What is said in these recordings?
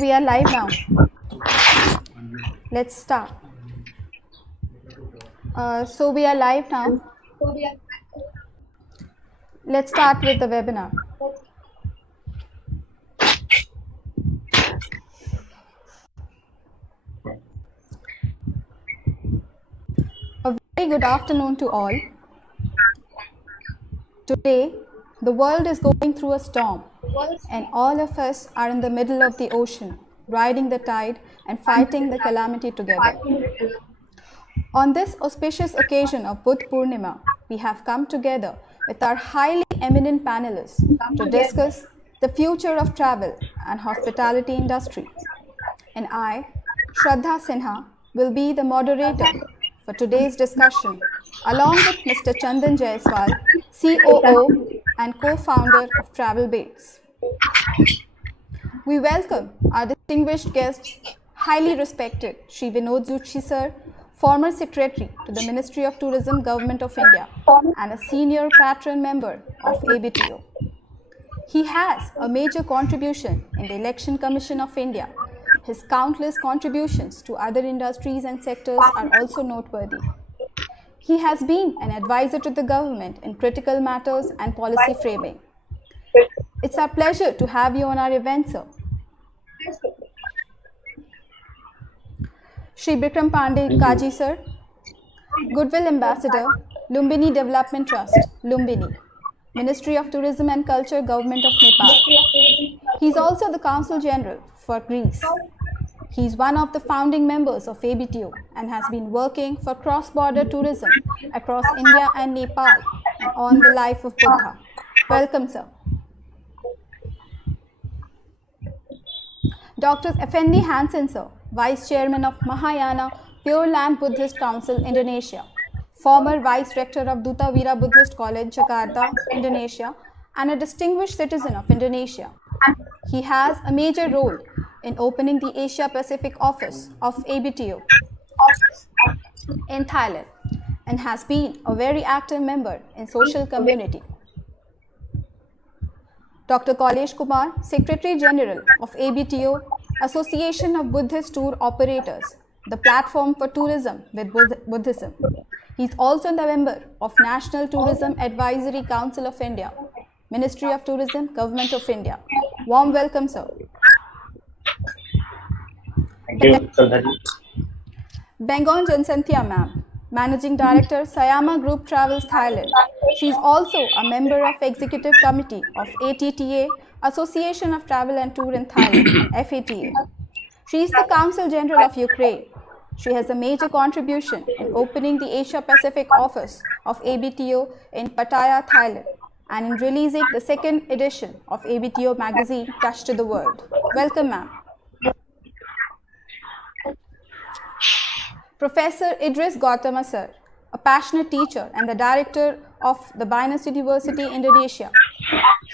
we are live now. Let's start. So we are live now. Let's start with the webinar. A very good afternoon to all. Today, the world is going through a storm, and all of us are in the middle of the ocean, riding the tide and fighting the calamity together. On this auspicious occasion of Buddha Purnima, we have come together with our highly eminent panelists to discuss the future of travel and hospitality industry. And I, Shraddha Sinha, will be the moderator for today's discussion, along with Mr. Chandan Jaiswal, COO and co-founder of Travelbaits. We welcome our distinguished guests, highly respected Shri Vinod Zutshi sir, former secretary to the Ministry of Tourism, Govt of India, and a senior patron member of ABTO. He has a major contribution in the Election Commission of India. His countless contributions to other industries and sectors are also noteworthy. He has been an advisor to the government in critical matters and policy framing. It's our pleasure to have you on our event, sir. Shri Bikram Pandey, Kaji sir, Goodwill Ambassador, Lumbini Development Trust, Lumbini, Ministry of Tourism and Culture, Government of Nepal. He is also the Consul General for Greece. He is one of the founding members of ABTO and has been working for cross-border tourism across India and Nepal and on the life of Buddha. Welcome, sir. Dr. Efendi Hansen, sir, Vice Chairman of Mahayana Pureland Buddhist Council, Indonesia, former Vice-Rector of Dutavira Buddhist College, Jakarta, Indonesia, and a distinguished citizen of Indonesia. He has a major role in opening the Asia-Pacific office of ABTO in Thailand and has been a very active member in social community. Dr. Kaulesh Kumar, Secretary General of ABTO, Association of Buddhist Tour Operators, the platform for tourism with Buddhism. He is also the member of National Tourism Advisory Council of India, Ministry of Tourism, Govt of India. Warm welcome, sir. Thank you, Shraddha. Bengon Jansanthia ma'am, Managing Director, Sayama Group Travels Thailand. She is also a member of Executive Committee of ATTA, Association of Travel and Tour in Thailand, FATA. She is the Consul General of Ukraine. She has a major contribution in opening the Asia-Pacific office of ABTO in Pattaya, Thailand, and in releasing the second edition of ABTO magazine, Touch to the World. Welcome, ma'am. Professor Idris Gautama sir, a passionate teacher and the director of the Binus University, Indonesia.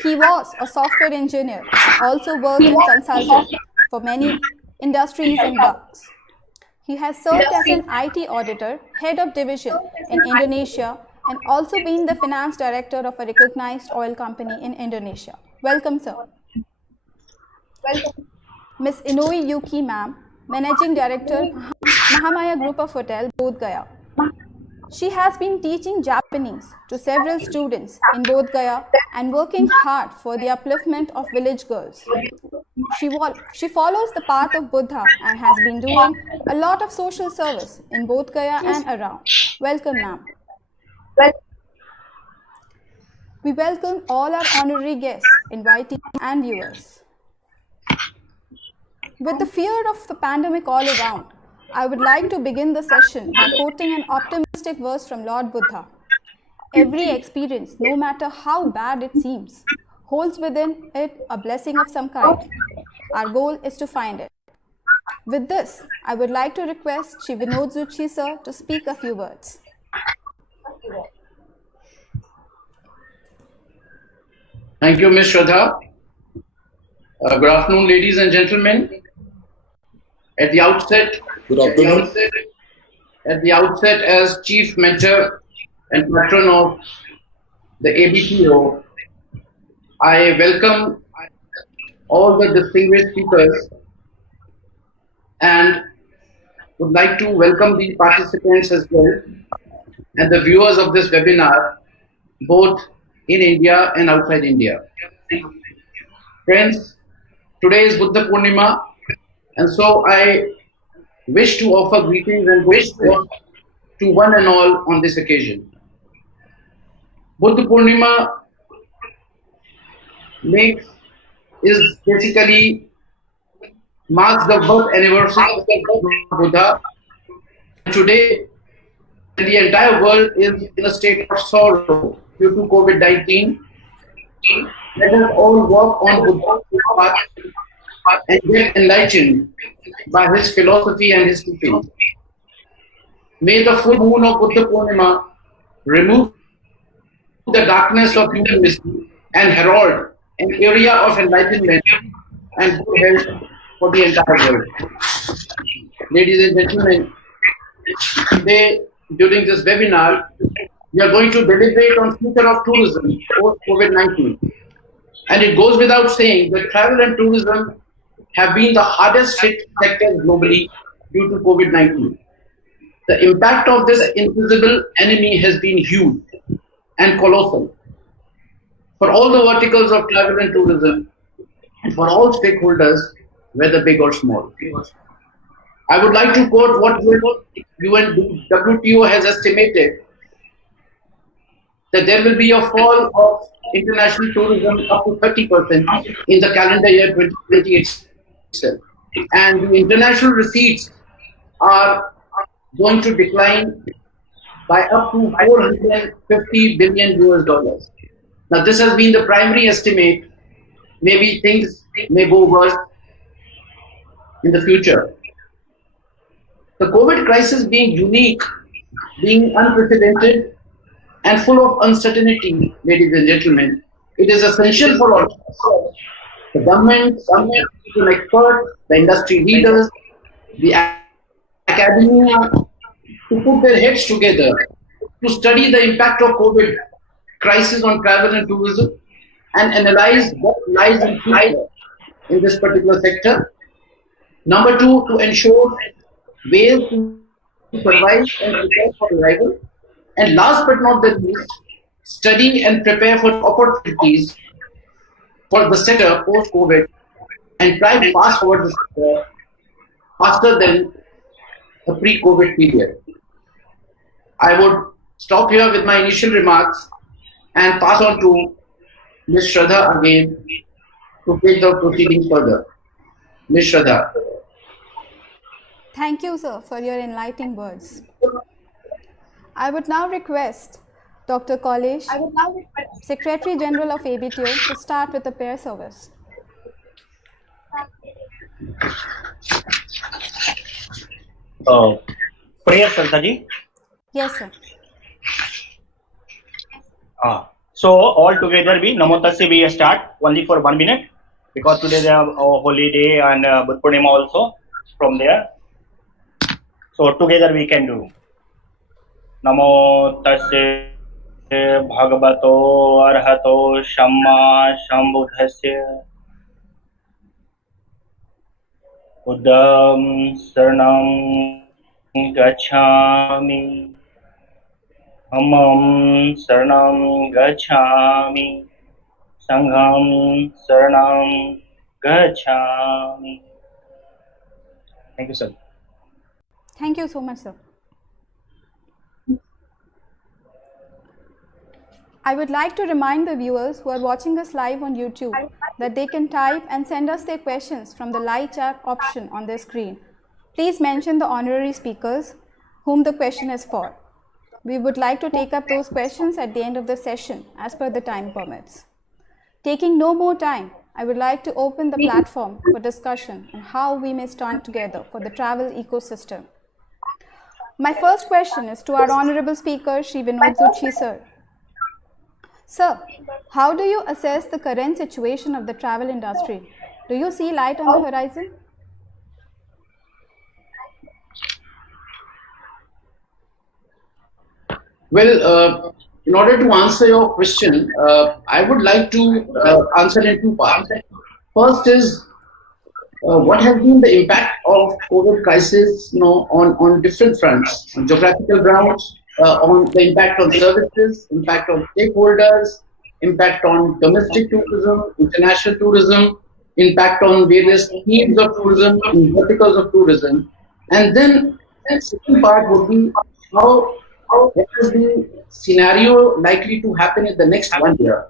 He was a software engineer, also worked in consulting for many industries and banks. He has served as an IT auditor, head of division in Indonesia, and also been the finance director of a recognized oil company in Indonesia. Welcome, sir. Welcome. Ms. Inoi Yuki, ma'am, Managing Director, Mahamaya Group of Hotel, Bodh Gaya. She has been teaching Japanese to several students in Bodh Gaya and working hard for the upliftment of village girls. She follows the path of Buddha and has been doing a lot of social service in Bodh Gaya and around. Welcome, ma'am. We welcome all our honorary guests, invitees and viewers. With the fear of the pandemic all around, I would like to begin the session by quoting an optimistic verse from Lord Buddha. Every experience, no matter how bad it seems, holds within it a blessing of some kind. Our goal is to find it. With this, I would like to request Shri Vinod Zutshi sir to speak a few words. Thank you, Ms. Shraddha. Good afternoon, ladies and gentlemen. At the outset, as Chief Mentor and Patron of the ABTO, I welcome all the distinguished speakers and would like to welcome the participants as well and the viewers of this webinar, both in India and outside India. Friends, today is Buddha Purnima, and so I wish to offer greetings and wishes to one and all on this occasion. Buddha Purnima is basically marks the birth anniversary of the Buddha. Today, the entire world is in a state of sorrow due to COVID-19. Let us all work on Buddha's path and get enlightened by his philosophy and his teachings. May the full moon of Buddha Purnima remove the darkness of human misery and herald an area of enlightenment and good health for the entire world. Ladies and gentlemen, today during this webinar, we are going to deliberate on future of tourism post COVID-19. And it goes without saying that travel and tourism have been the hardest hit sectors globally due to COVID-19. The impact of this invisible enemy has been huge and colossal for all the verticals of travel and tourism and for all stakeholders, whether big or small. I would like to quote what WTO has estimated, that there will be a fall of international tourism up to 30% in the calendar year 2020 itself. And the international receipts are going to decline by up to 450 billion US dollars. Now, this has been the primary estimate. Maybe things may go worse in the future. The COVID crisis being unique, being unprecedented, and full of uncertainty, ladies and gentlemen, it is essential for all, the government, experts, the industry leaders, the academia, to put their heads together to study the impact of COVID crisis on travel and tourism and analyze what lies in future in this particular sector. Number two, to ensure ways to survive and prepare for arrival. And last but not the least, study and prepare for opportunities for the sector post-COVID and try to fast forward the sector faster than the pre-COVID period. I would stop here with my initial remarks and pass on to Ms. Shraddha again to take the proceedings further. Ms. Shraddha. Thank you, sir, for your enlightening words. I would now request Dr. Kaulesh, Secretary General of ABTO, to start with the prayer service. Prayer, Santaji? Yes, sir. So all together we Namo Tasse we start only for 1 minute because today they have a holiday and Buddha Purnima also from there. So together we can do Namo Tasse Bhagavato Arhato Shamma Sambuddhasya Buddham Saranam Gacchami Dhammam Saranam Gacchami Sangham Saranam Gacchami. Thank you, sir. Thank you so much, sir. I would like to remind the viewers who are watching us live on YouTube that they can type and send us their questions from the live chat option on their screen. Please mention the honorary speakers whom the question is for. We would like to take up those questions at the end of the session as per the time permits. Taking no more time, I would like to open the platform for discussion on how we may stand together for the travel ecosystem. My first question is to our honorable speaker, Shri Vinod Zutshi, sir. Sir, how do you assess the current situation of the travel industry? Do you see light on the horizon? Well, in order to answer your question, I would like to answer in two parts. First is what has been the impact of COVID crisis, on different fronts, on geographical grounds, on the impact on services, impact on stakeholders, impact on domestic tourism, international tourism, impact on various themes of tourism, verticals of tourism, and then the second part would be how is the scenario likely to happen in the next 1 year,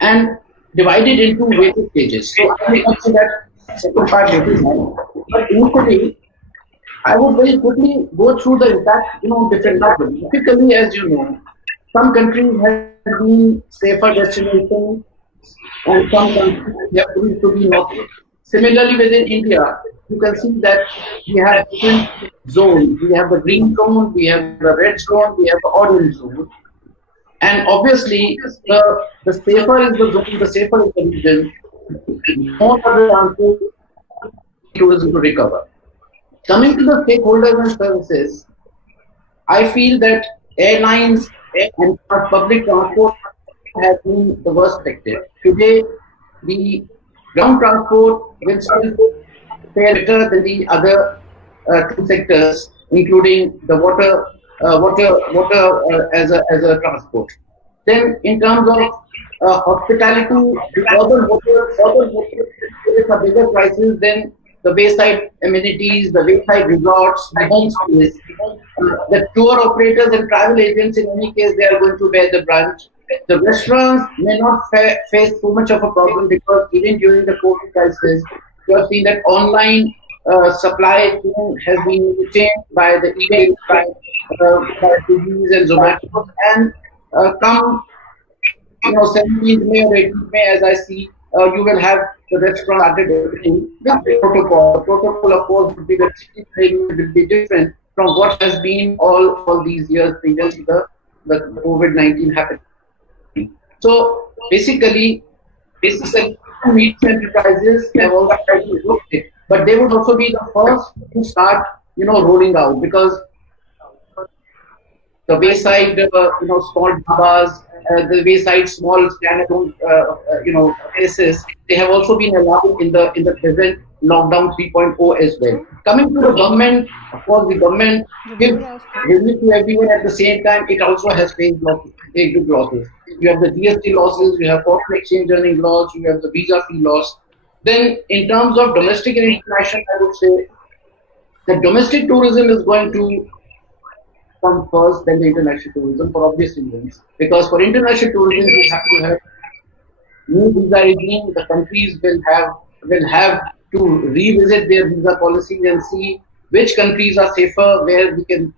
and divided into various stages. So I will not say that second part is now, but initially I would very quickly go through the impact, on different levels. Typically, as you know, some countries have been safer destinations, and some countries have proved to be not. Similarly, within India, you can see that we have different zones. We have the green zone, we have the red zone, we have the orange zone. And obviously, the safer is the zone, the safer is the region, more of the chances tourism to recover. Coming to the stakeholders and services, I feel that airlines and public transport have been the worst affected. Today, the ground transport will still fare better than the other two sectors, including the water as a transport. Then, in terms of hospitality, the urban hotels is a bigger crisis than the wayside amenities, the wayside resorts, the homestays. The tour operators and travel agents, in any case, they are going to bear the brunt. The restaurants may not face so much of a problem, because even during the COVID crisis, you have seen that online supply chain has been changed by the email, by Swiggy and Zomato, and come 17th May or 18th May, as I see, you will have the restaurant started opening with the protocol. The protocol, of course, would be the training will be different from what has been all these years previous to the COVID-19 happened. So basically media enterprises have also tried to look at it, but they would also be the first to start, rolling out, because the wayside, small dhabas, the wayside small standalone, places, they have also been allowed in the present lockdown 3.0 as well. Coming to the government, of course, the government gives relief to everyone at the same time. It also has faced big losses. You have the GST losses, you have foreign exchange earning loss, you have the visa fee loss. Then, in terms of domestic and international, I would say that domestic tourism is going to come first, then the international tourism, for obvious reasons. Because for international tourism, you have to have new visa regime. The countries will have to revisit their visa policies and see which countries are safer, where we can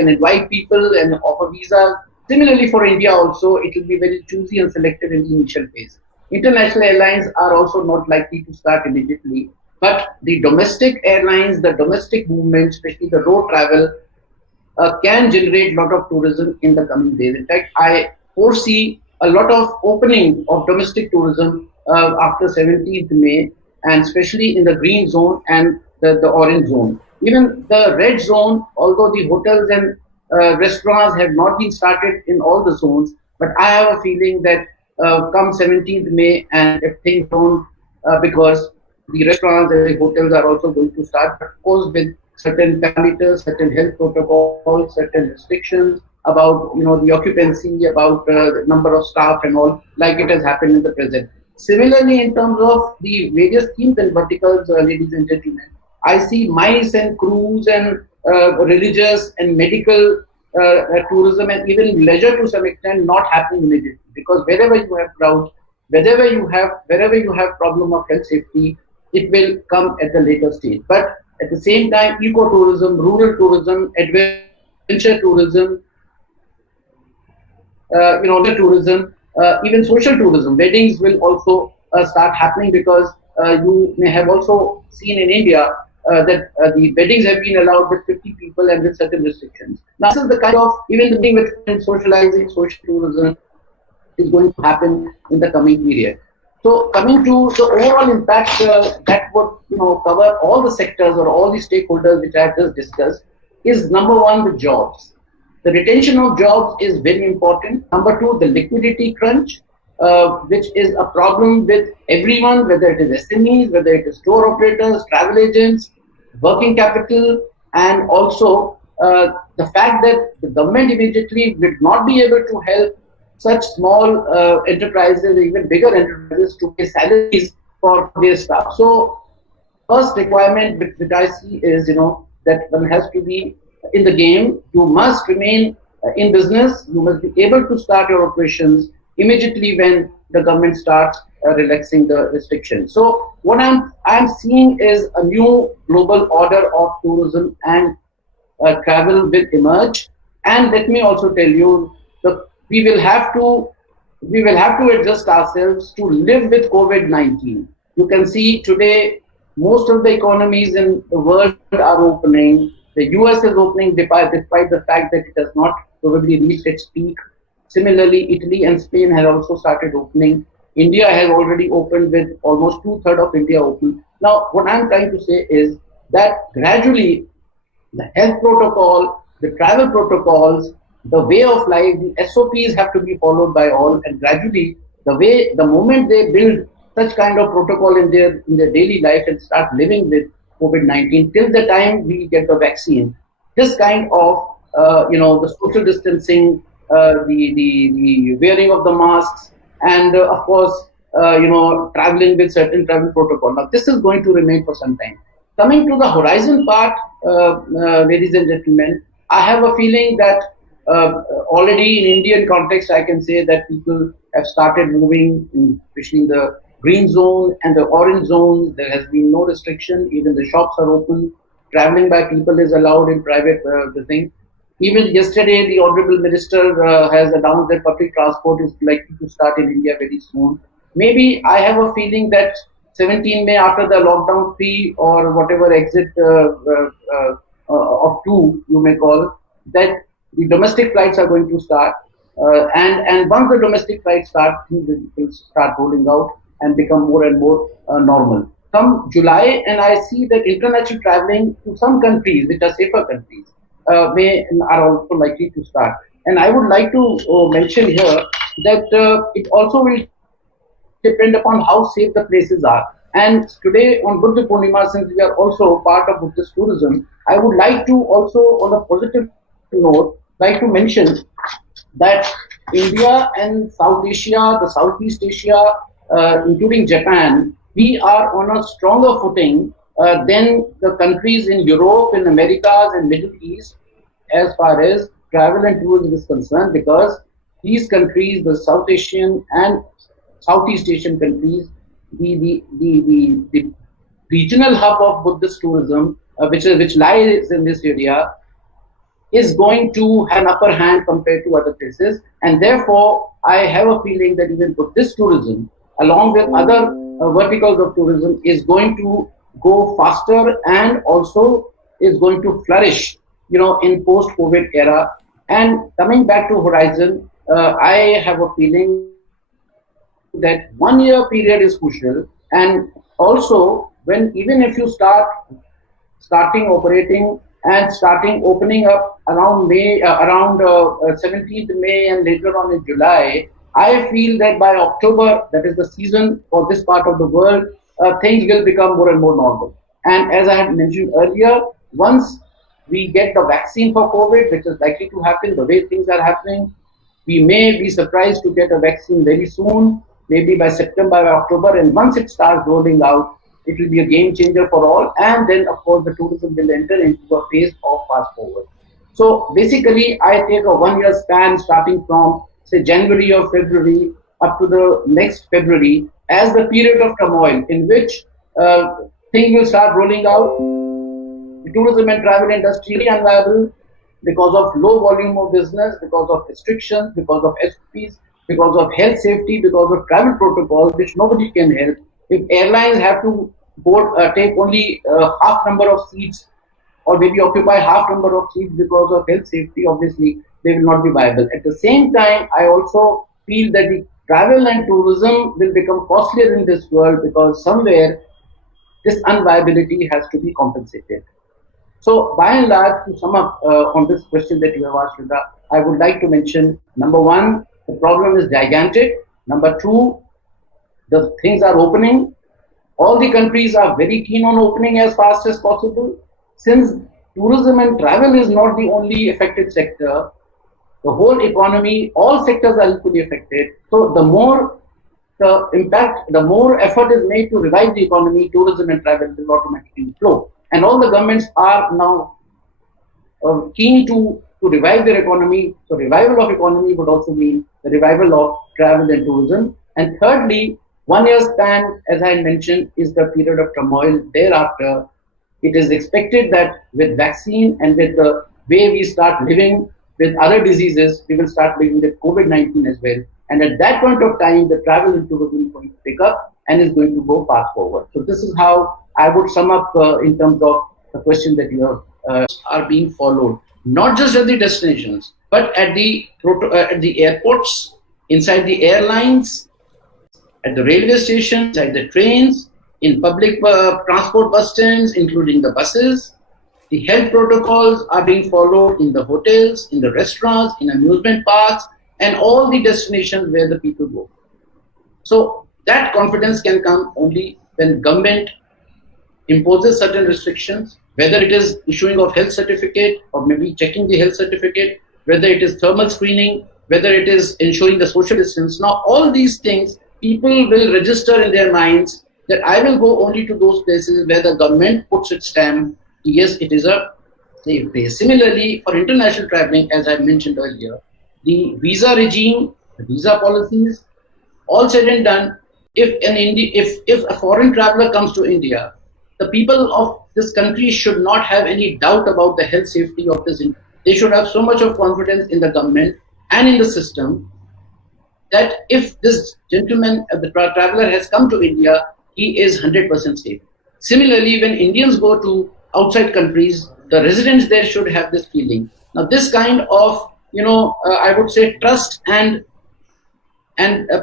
invite people and offer visas. Similarly, for India also, it will be very choosy and selective in the initial phase. International airlines are also not likely to start immediately. But the domestic airlines, the domestic movement, especially the road travel, can generate a lot of tourism in the coming days. In fact, I foresee a lot of opening of domestic tourism after 17th May, and especially in the green zone and the orange zone. Even the red zone, although the hotels and restaurants have not been started in all the zones, but I have a feeling that come 17th May, and if things don't, because the restaurants and the hotels are also going to start, but of course with certain parameters, certain health protocols, certain restrictions about the occupancy, about the number of staff and all, like it has happened in the present. Similarly, in terms of the various themes and verticals, ladies and gentlemen, I see MICE and cruise and religious and medical tourism, and even leisure to some extent, not happening immediately, because wherever you have crowds, wherever you have problem of health safety, it will come at the later stage. But at the same time, eco-tourism, rural tourism, adventure tourism, tourism, even social tourism, weddings will also start happening, because you may have also seen in India that the weddings have been allowed with 50 people and with certain restrictions. Now, this is the kind of, even the thing with socializing, social tourism is going to happen in the coming period. So, coming to the overall impact that would cover all the sectors or all the stakeholders which I have just discussed, is number one, the jobs. The retention of jobs is very important. Number two, the liquidity crunch. which is a problem with everyone, whether it is SMEs, whether it is tour operators, travel agents, working capital, and also the fact that the government immediately will not be able to help such small enterprises, even bigger enterprises, to pay salaries for their staff. So first requirement which I see is, that one has to be in the game. You must remain in business. You must be able to start your operations immediately when the government starts relaxing the restrictions. So what I'm seeing is a new global order of tourism and travel will emerge. And let me also tell you, we will have to adjust ourselves to live with COVID-19. You can see today most of the economies in the world are opening. The US is opening despite the fact that it has not probably reached its peak. Similarly, Italy and Spain have also started opening. India has already opened with almost 2/3 of India open. Now, what I'm trying to say is that gradually the health protocol, the travel protocols, the way of life, the SOPs have to be followed by all, and gradually the moment they build such kind of protocol in their daily life and start living with COVID-19 till the time we get the vaccine, this kind of the social distancing, the wearing of the masks, and of course traveling with certain travel protocol. Now this is going to remain for some time. Coming to the horizon part, ladies and gentlemen, I have a feeling that already in Indian context, I can say that people have started moving, especially in the green zone and the orange zone. There has been no restriction. Even the shops are open. Traveling by people is allowed in private thing. Even yesterday, the Honorable Minister has announced that public transport is likely to start in India very soon. Maybe I have a feeling that 17 May, after the lockdown 3 or whatever exit of 2, you may call, that the domestic flights are going to start. And once the domestic flights start, things will start rolling out and become more and more normal. Come July, and I see that international traveling to some countries, which are safer countries, are also likely to start. And I would like to mention here that it also will depend upon how safe the places are. And today on Buddha Purnima, since we are also part of Buddhist tourism, I would like to also, on a positive note, like to mention that India and South Asia, the Southeast Asia, including Japan, we are on a stronger footing than the countries in Europe, in Americas, and Middle East, as far as travel and tourism is concerned, because these countries, the South Asian and Southeast Asian countries, the regional hub of Buddhist tourism, which lies in this area, is going to have an upper hand compared to other places. And therefore, I have a feeling that even Buddhist tourism, along with other verticals of tourism, is going to go faster and also is going to flourish, in post-COVID era. And coming back to horizon, I have a feeling that 1 year period is crucial. And also, even if you starting operating and starting opening up around May, around 17th May and later on in July, I feel that by October, that is the season for this part of the world, things will become more and more normal. And as I had mentioned earlier, once we get the vaccine for COVID, which is likely to happen the way things are happening, we may be surprised to get a vaccine very soon, maybe by September, by October. And once it starts rolling out, it will be a game changer for all. And then, of course, the tourism will enter into a phase of fast forward. So basically, I take a 1 year span starting from, say, January or February up to the next February as the period of turmoil in which things will start rolling out. The tourism and travel industry is unviable because of low volume of business, because of restrictions, because of SOPs, because of health safety, because of travel protocols, which nobody can help. If airlines have to take only half number of seats or maybe occupy half number of seats because of health safety, obviously they will not be viable. At the same time, I also feel that the travel and tourism will become costlier in this world because somewhere this unviability has to be compensated. So by and large, to sum up on this question that you have asked, Rita, I would like to mention, number one, the problem is gigantic. Number two, the things are opening. All the countries are very keen on opening as fast as possible. Since tourism and travel is not the only affected sector, the whole economy, all sectors are equally affected. So the more the impact, the more effort is made to revive the economy, tourism and travel will automatically flow. And all the governments are now keen to revive their economy. So revival of economy would also mean the revival of travel and tourism. And thirdly, 1 year span, as I mentioned, is the period of turmoil. Thereafter, it is expected that with vaccine and with the way we start living with other diseases, we will start living with COVID-19 as well. And at that point of time, the travel and tourism is going to pick up and is going to go fast forward. So this is how I would sum up in terms of the question that you are being followed, not just at the destinations, but at the airports, inside the airlines, at the railway stations, at the trains, in public transport bus stands, including the buses. The health protocols are being followed in the hotels, in the restaurants, in amusement parks, and all the destinations where the people go. So that confidence can come only when government imposes certain restrictions, whether it is issuing of health certificate or maybe checking the health certificate, whether it is thermal screening, whether it is ensuring the social distance. Now, all these things, people will register in their minds that I will go only to those places where the government puts its stamp. Yes, it is a safe place. Similarly, for international traveling, as I mentioned earlier, the visa regime, the visa policies, all said and done, if a foreign traveler comes to India, the people of this country should not have any doubt about the health safety of this. They should have so much of confidence in the government and in the system that if this gentleman, the traveler has come to India, he is 100% safe. Similarly, when Indians go to outside countries, the residents there should have this feeling. Now, this kind of, I would say trust and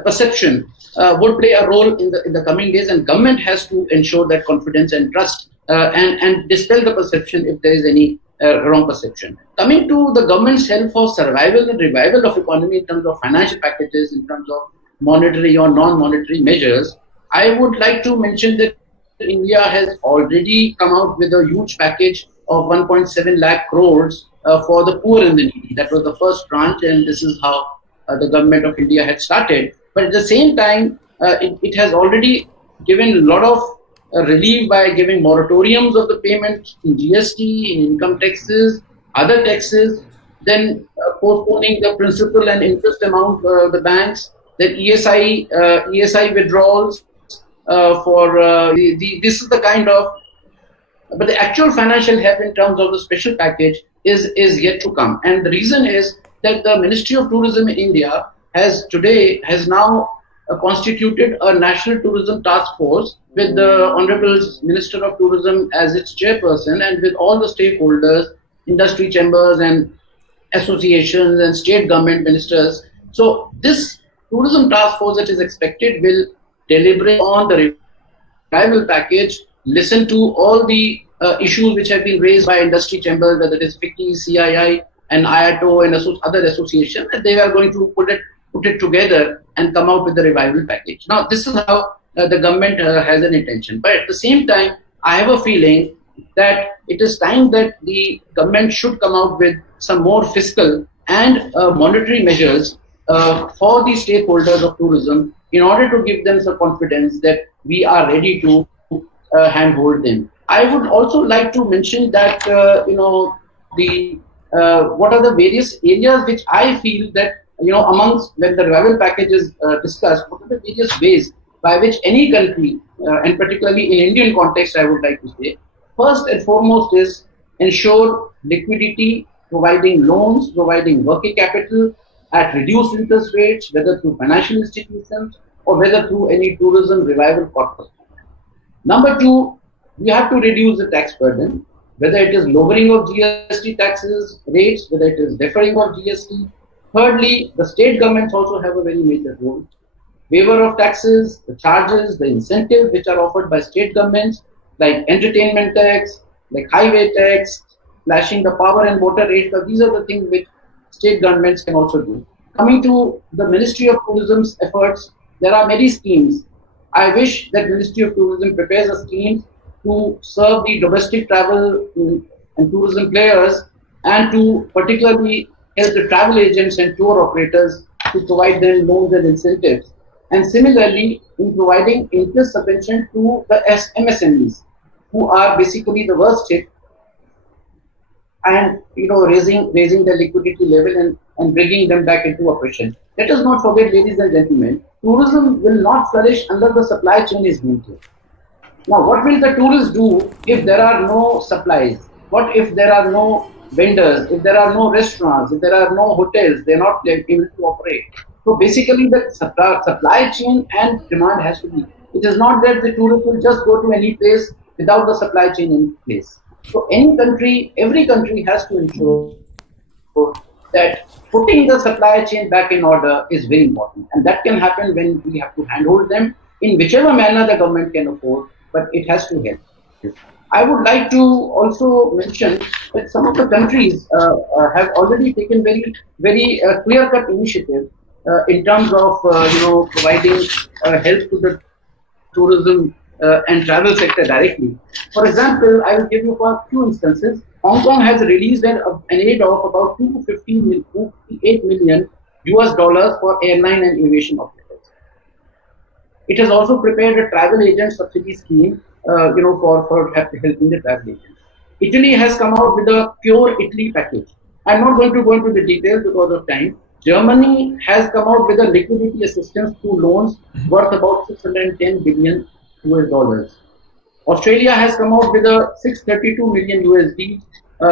perception would play a role in the coming days, and government has to ensure that confidence and trust and dispel the perception if there is any wrong perception. Coming to the government's help for survival and revival of economy in terms of financial packages, in terms of monetary or non-monetary measures, I would like to mention that India has already come out with a huge package of 1.7 lakh crores for the poor and the needy. That was the first tranche, and this is how the government of India had started. But at the same time, it has already given a lot of relief by giving moratoriums of the payments in GST, in income taxes, other taxes, then postponing the principal and interest amount, the banks, then ESI withdrawals this is the kind of, but the actual financial help in terms of the special package is yet to come. And the reason is that the Ministry of Tourism in India has now constituted a national tourism task force with the Honorable Minister of Tourism as its chairperson, and with all the stakeholders, industry chambers and associations and state government ministers. So this tourism task force that is expected will deliberate on the revival package, listen to all the issues which have been raised by industry chambers, whether it is FICCI, CII and IATO and other associations, and they are going to put it together and come out with the revival package. Now, this is how the government has an intention. But at the same time, I have a feeling that it is time that the government should come out with some more fiscal and monetary measures for the stakeholders of tourism in order to give them some confidence that we are ready to handhold them. I would also like to mention that, what are the various areas which I feel that, amongst when the revival package is discussed, what are the various ways by which any country, and particularly in Indian context, I would like to say, first and foremost is ensure liquidity, providing loans, providing working capital at reduced interest rates, whether through financial institutions or whether through any tourism revival corpus. Number two, we have to reduce the tax burden, whether it is lowering of GST taxes rates, whether it is deferring of GST. Thirdly, the state governments also have a very major role. Waiver of taxes, the charges, the incentives which are offered by state governments, like entertainment tax, like highway tax, slashing the power and water rates. These are the things which state governments can also do. coming to the Ministry of Tourism's efforts, there are many schemes. I wish that Ministry of Tourism prepares a scheme to serve the domestic travel and tourism players, and to particularly help the travel agents and tour operators to provide them loans and incentives. And similarly, in providing interest subvention to the MSMEs, who are basically the worst hit, and raising the liquidity level and bringing them back into operation. Let us not forget, ladies and gentlemen, tourism will not flourish unless the supply chain is maintained. Now, what will the tourists do if there are no supplies? What if there are no vendors, if there are no restaurants, if there are no hotels, they're not able to operate? So basically, the supply chain and demand has to be. It is not that the tourist will just go to any place without the supply chain in place. So every country has to ensure that putting the supply chain back in order is very important. And that can happen when we have to handhold them in whichever manner the government can afford, but it has to help. I would like to also mention that some of the countries have already taken very clear-cut initiatives in terms of providing help to the tourism and travel sector directly. For example, I will give you a few instances. Hong Kong has released an aid of about $258 million for airline and aviation operators. It has also prepared a travel agent subsidy scheme, for helping the travel agents. Italy has come out with a pure Italy package. I'm not going to go into the details because of time. Germany has come out with a liquidity assistance through loans worth about $610 billion. Australia has come out with a $632 million USD,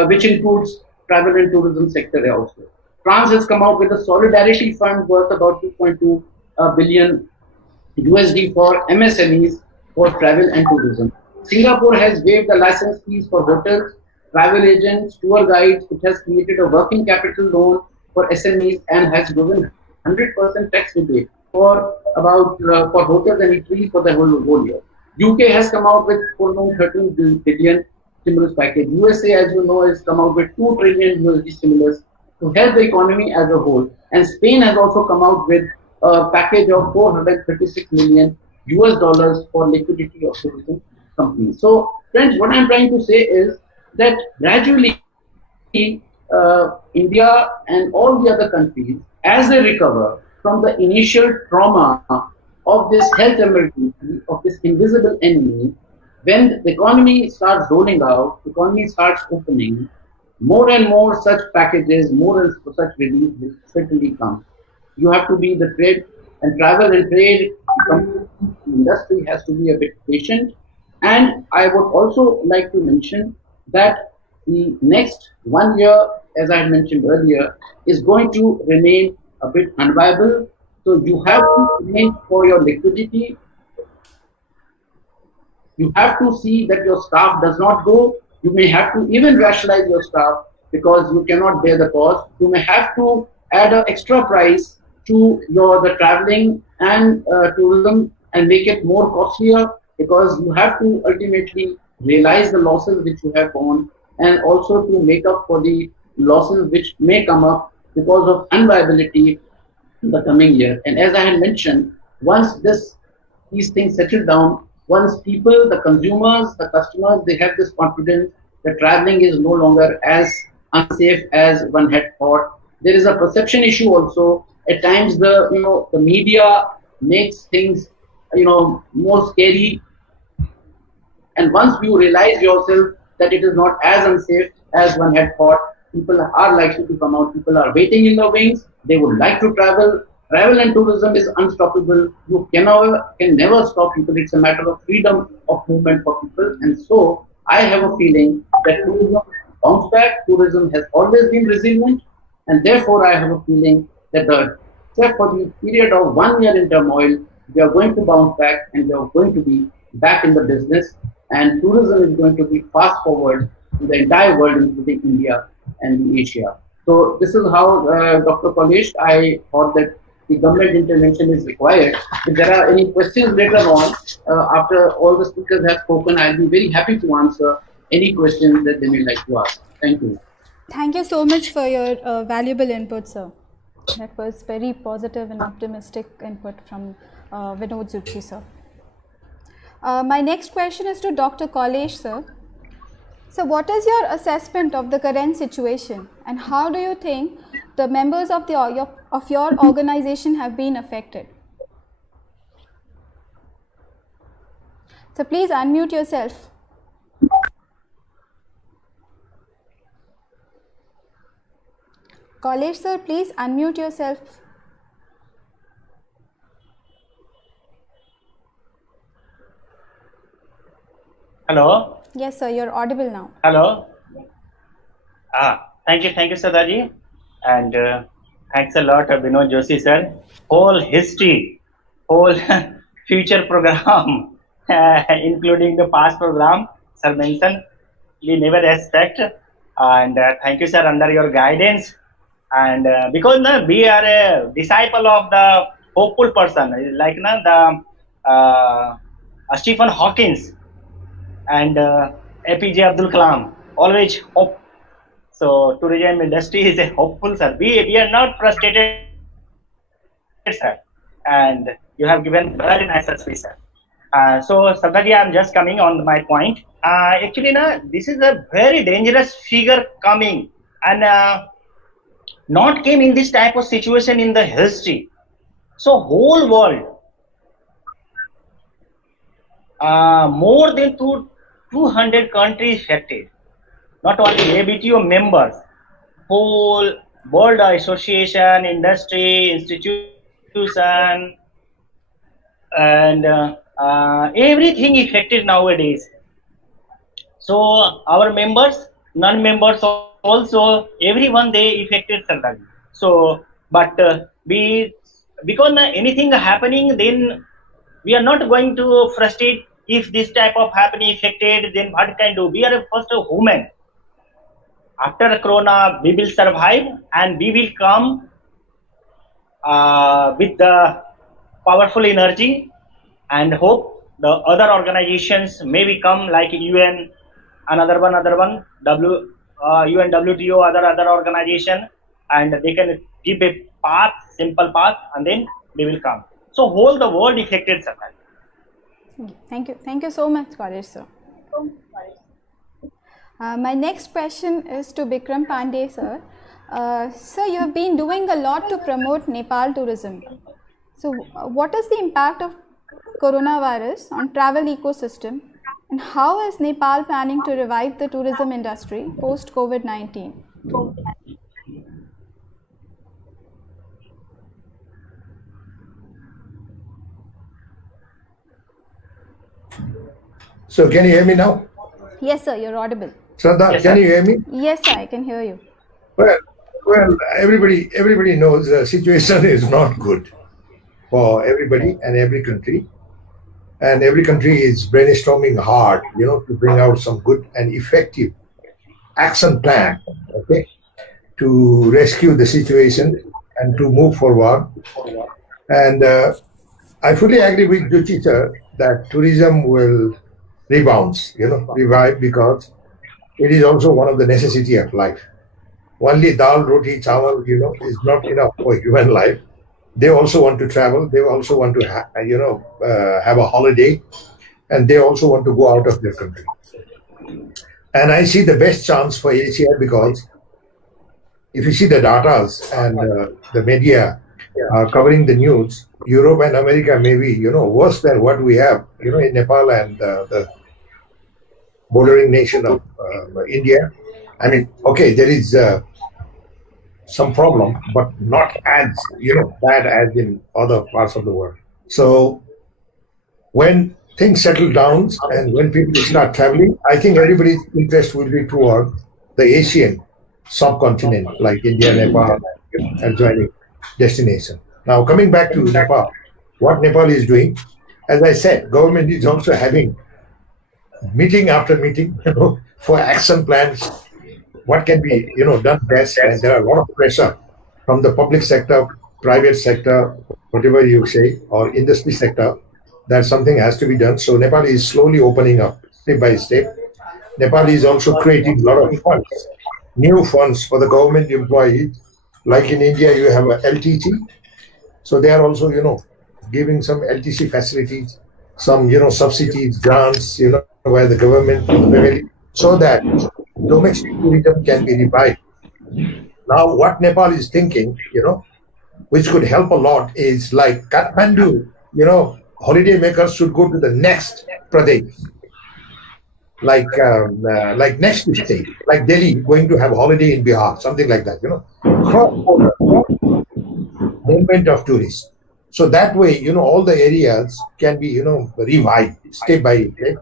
which includes travel and tourism sector also. France has come out with a solidarity fund worth about 2.2 billion USD for MSMEs for travel and tourism. Singapore has waived the license fees for hotels, travel agents, tour guides. It has created a working capital loan for SMEs and has given 100% tax rebate for hotels and eateries for the whole year. UK has come out with 13 billion stimulus package. USA, as you know, has come out with 2 trillion USD stimulus to help the economy as a whole. And Spain has also come out with a package of $436 million for liquidity of tourism companies. So, friends, what I'm trying to say is that gradually India and all the other countries, as they recover from the initial trauma of this health emergency, of this invisible enemy, when the economy starts rolling out, the economy starts opening, more and more such packages, more and such relief will certainly come. You have to be the trade and travel and trade industry has to be a bit patient. And I would also like to mention that the next 1 year, as I mentioned earlier, is going to remain a bit unviable. So you have to remain for your liquidity. You have to see that your staff does not go. You may have to even rationalize your staff because you cannot bear the cost. You may have to add an extra price to the traveling and tourism and make it more costlier, because you have to ultimately realize the losses which you have borne and also to make up for the losses which may come up because of unviability in the coming year. And as I had mentioned, once these things settle down, once people, the consumers, the customers, they have this confidence that traveling is no longer as unsafe as one had thought. There is a perception issue also. At times, the media makes things more scary. And once you realize yourself that it is not as unsafe as one had thought, people are likely to come out. People are waiting in the wings. They would like to travel. Travel and tourism is unstoppable. You can never stop people. It's a matter of freedom of movement for people. And so I have a feeling that tourism bounce back. Tourism has always been resilient. And therefore I have a feeling that except for the period of 1 year in turmoil, we are going to bounce back and we are going to be back in the business. And tourism is going to be fast forward in the entire world, including India and Asia. So this is how, Dr. Kaulesh, I thought that the government intervention is required. If there are any questions later on, after all the speakers have spoken, I'll be very happy to answer any questions that they may like to ask. Thank you. Thank you so much for your valuable input, sir. That was very positive and optimistic input from Vinod Zutshi, sir. My next question is to Dr. Kaulesh, sir. So what is your assessment of the current situation, and how do you think the members of your organization have been affected? So please unmute yourself. Kaulesh, sir, please unmute yourself. Hello. Yes, sir, you're audible now. Hello. Thank you, Sadaji, and thanks a lot, Vinod Joshi sir. Whole history, whole future program, including the past program, sir mentioned. We never expect, and thank you, sir, under your guidance. And because we are a disciple of the hopeful person, like Stephen Hawkins and APJ Abdul Kalam, always hope. So tourism industry is a hopeful, sir. We are not frustrated, sir. And you have given very nice speech, sir. So Sadaji, I'm just coming on my point. Actually, this is a very dangerous figure coming, and not came in this type of situation in the history. So whole world, more than 200 countries affected. Not only ABTO members, whole world association, industry, institution, and everything affected nowadays. So our members, non-members also, everyone they affected certainly. So, but because anything happening, then we are not going to frustrate. If this type of happening affected, then what can do? We are first a human. After Corona, we will survive and we will come with the powerful energy and hope the other organizations may become like UN, another one, UN, WTO, other organization, and they can give a path, simple path, and then they will come. So whole the world affected, sir. Thank you so much, Kaulesh, sir. My next question is to Bikram Pandey, sir. Sir, you have been doing a lot to promote Nepal tourism. So, what is the impact of coronavirus on travel ecosystem, and how is Nepal planning to revive the tourism industry post COVID-19? So can you hear me now? Yes, sir, you're audible. Shraddha, Yes, can sir. you hear me? Yes, sir, I can hear you. Well, everybody knows the situation is not good for everybody and every country. And every country is brainstorming hard, to bring out some good and effective action plan, okay, to rescue the situation and to move forward. And I fully agree with Zutshi sir that tourism will revive, because it is also one of the necessity of life. Only dal, roti, chawal, is not enough for human life. They also want to travel. They also want to, have a holiday, and they also want to go out of their country. And I see the best chance for Asia, because if you see the data and the media are covering the news, Europe and America may be, worse than what we have, in Nepal and the bordering nation of India. I mean, okay, there is some problem, but not as, bad as in other parts of the world. So when things settle down and when people start traveling, I think everybody's interest will be toward the Asian subcontinent, like India, Nepal, and adjoining destination. Now, coming back to Nepal, what Nepal is doing, as I said, government is also having meeting after meeting, for action plans, what can be, done best. And there are a lot of pressure from the public sector, private sector, whatever you say, or industry sector, that something has to be done. So Nepal is slowly opening up step by step. Nepal is also creating a lot of funds, new funds for the government employees, Like in India, you have a LTC. So they are also, giving some LTC facilities, some, subsidies, grants, where the government, so that domestic tourism can be revived. Now, what Nepal is thinking, which could help a lot is like Kathmandu, holiday makers should go to the next Pradesh, like next state, like Delhi going to have holiday in Bihar, something like that, cross-border movement of tourists. So that way, all the areas can be, revived step by step.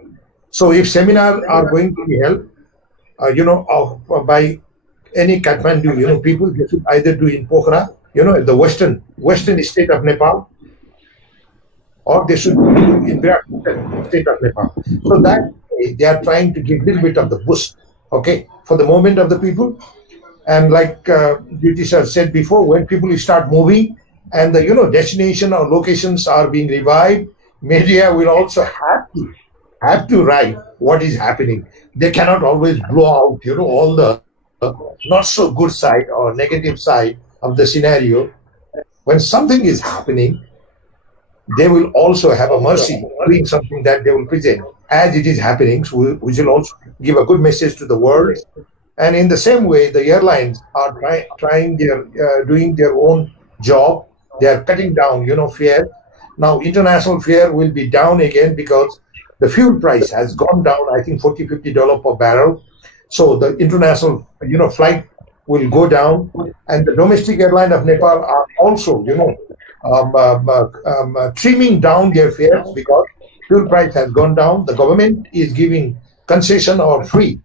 So if seminars are going to be held, by any Kathmandu, people, they should either do in Pokhara, the western state of Nepal, or they should do in Virat state of Nepal. So that way, they are trying to give a little bit of the boost, okay, for the movement of the people. And like Duty sir said before, when people start moving and the destination or locations are being revived, media will also have to write what is happening. They cannot always blow out all the not so good side or negative side of the scenario. When something is happening, they will also have a mercy doing something that they will present as it is happening, which will also give a good message to the world. And in the same way, the airlines are trying doing their own job. They are cutting down, fare. Now, international fare will be down again because the fuel price has gone down, I think $40-50 per barrel. So the international, flight will go down. And the domestic airline of Nepal are also, trimming down their fares because fuel price has gone down. The government is giving concession or free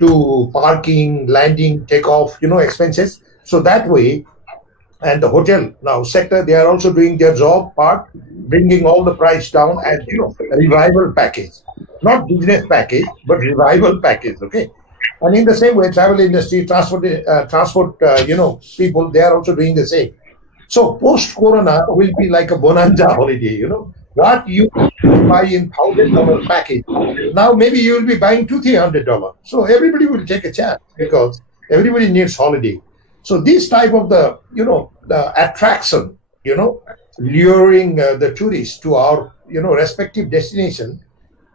to parking, landing, takeoff, expenses. So that way, and the hotel now sector, they are also doing their job part, bringing all the price down as, a revival package, not business package, but revival package, okay? And in the same way, travel industry, transport, people, they are also doing the same. So post-corona will be like a bonanza holiday, What you buy in $1,000 package, now maybe you will be buying $200-300. So everybody will take a chance because everybody needs holiday. So this type of the attraction, luring the tourists to our respective destination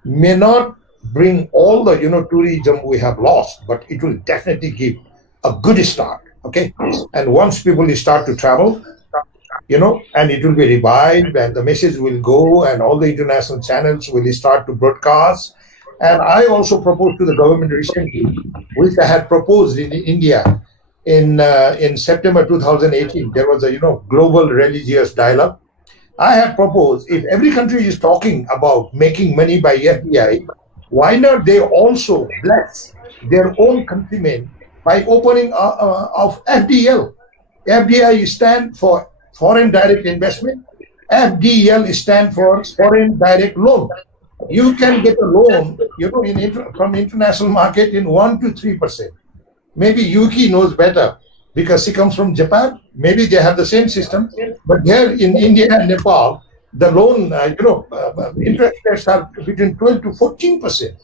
may not bring all the tourism we have lost, but it will definitely give a good start. Okay, and once people start to travel, and it will be revived and the message will go and all the international channels will start to broadcast. And I also proposed to the government recently, which I had proposed in India in September 2018, there was a global religious dialogue. I had proposed, if every country is talking about making money by FDI, why not they also bless their own countrymen by opening of FDL? FDI stand for foreign direct investment. FDL stand for foreign direct loan. You can get a loan, from international market in 1 to 3%. Maybe Yuki knows better because she comes from Japan. Maybe they have the same system. But here in India and Nepal, the loan, interest rates are between 12 to 14%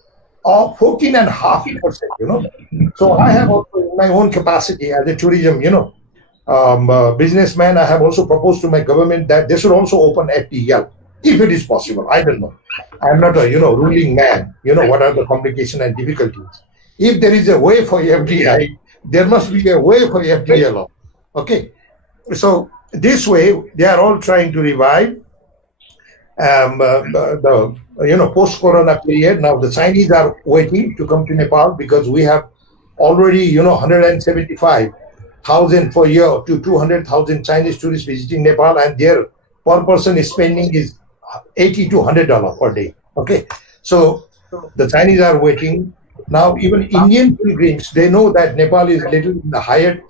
or 14.5%, So I have also in my own capacity as a tourism, businessman, I have also proposed to my government that they should also open FTL, if it is possible. I don't know. I'm not a, ruling man. What are the complications and difficulties? If there is a way for FDI, there must be a way for FDL. Okay. So this way, they are all trying to revive the post-corona period. Now the Chinese are waiting to come to Nepal because we have already, 175,000 per year to 200,000 Chinese tourists visiting Nepal, and their per person spending is $80 to $100 per day. Okay, so the Chinese are waiting. Now even Indian pilgrims, they know that Nepal is little in the higher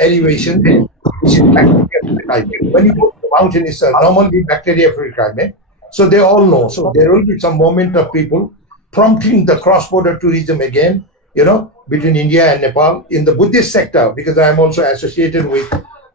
elevation, which is bacteria-free. When you go to the mountain, it's a normally bacteria-free climate. So they all know. So there will be some movement of people prompting the cross-border tourism again, between India and Nepal in the Buddhist sector, because I am also associated with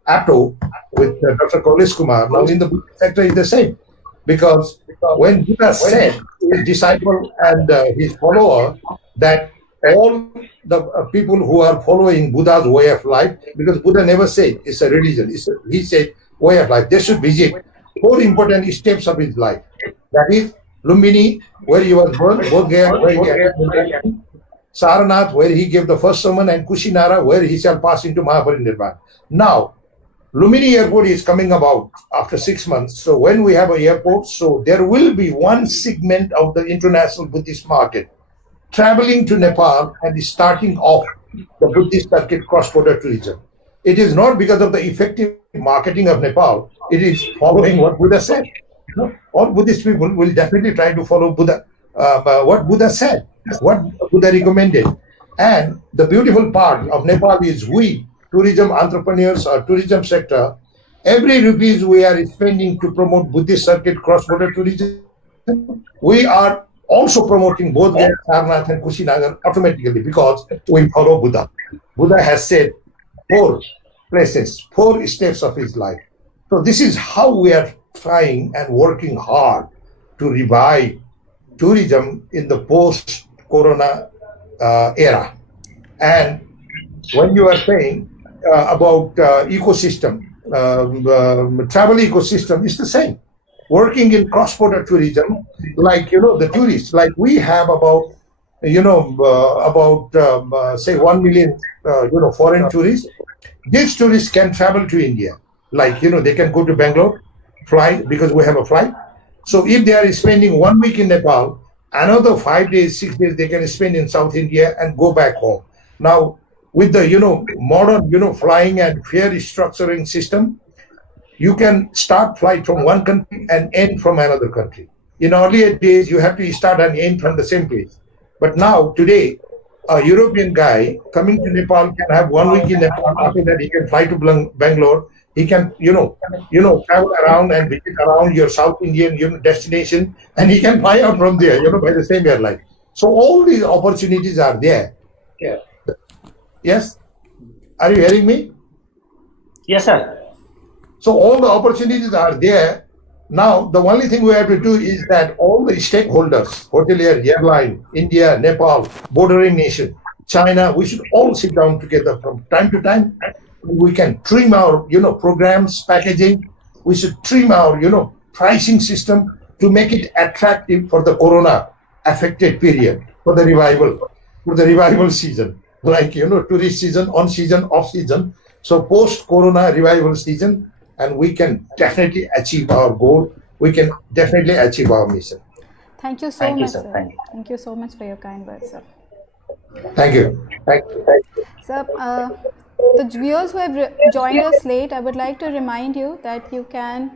ABTO, with Dr. Kaulesh Kumar. Now in the Buddhist sector is the same, because when Buddha said to his disciple and his follower that all the people who are following Buddha's way of life, because Buddha never said it's a religion, he said way of life. They should visit 4 important steps of his life. That is Lumbini, where he was born, Bodh Gaya, where he had Saranath, where he gave the first sermon, and Kushinara, where he shall pass into Mahaparinirvana. Now, Lumbini airport is coming about after 6 months. So when we have an airport, so there will be one segment of the international Buddhist market traveling to Nepal and starting off the Buddhist circuit cross-border tourism. It is not because of the effective marketing of Nepal. It is following what Buddha said. All Buddhist people will definitely try to follow Buddha, what Buddha said, what Buddha recommended. And the beautiful part of Nepal is we, tourism entrepreneurs or tourism sector, every rupees we are spending to promote Buddhist circuit cross-border tourism, we are also promoting both Sarnath and Kushinagar automatically because we follow Buddha. Buddha has said 4 places, 4 steps of his life. So this is how we are trying and working hard to revive tourism in the post-corona era. And when you are saying about ecosystem, travel ecosystem is the same. Working in cross-border tourism, like, the tourists, like we have about, say 1 million, foreign tourists. These tourists can travel to India. Like, they can go to Bangalore, fly, because we have a flight. So if they are spending 1 week in Nepal, another 5 days, 6 days, they can spend in South India and go back home. Now, with the, modern, flying and fare structuring system, you can start flight from one country and end from another country. In earlier days, you have to start and end from the same place. But now, today, a European guy coming to Nepal can have 1 week in Nepal. After that, he can fly to Bangalore. He can, travel around and visit around your South Indian, destination, and he can fly out from there, by the same airline. So all these opportunities are there. Yeah. Yes? Are you hearing me? Yes, sir. So all the opportunities are there. Now, the only thing we have to do is that all the stakeholders, hotelier, airline, India, Nepal, bordering nation, China, we should all sit down together from time to time. We can trim our, programs, packaging. We should trim our, pricing system to make it attractive for the corona affected period, for the revival season, like, tourist season, on season, off season. So post-corona revival season, and we can definitely achieve our goal. We can definitely achieve our mission. Thank you so Thank you, much, sir. sir. Thank you. Thank you so much for your kind words, sir. Thank you. Thank you. Sir, the viewers who have joined us late, I would like to remind you that you can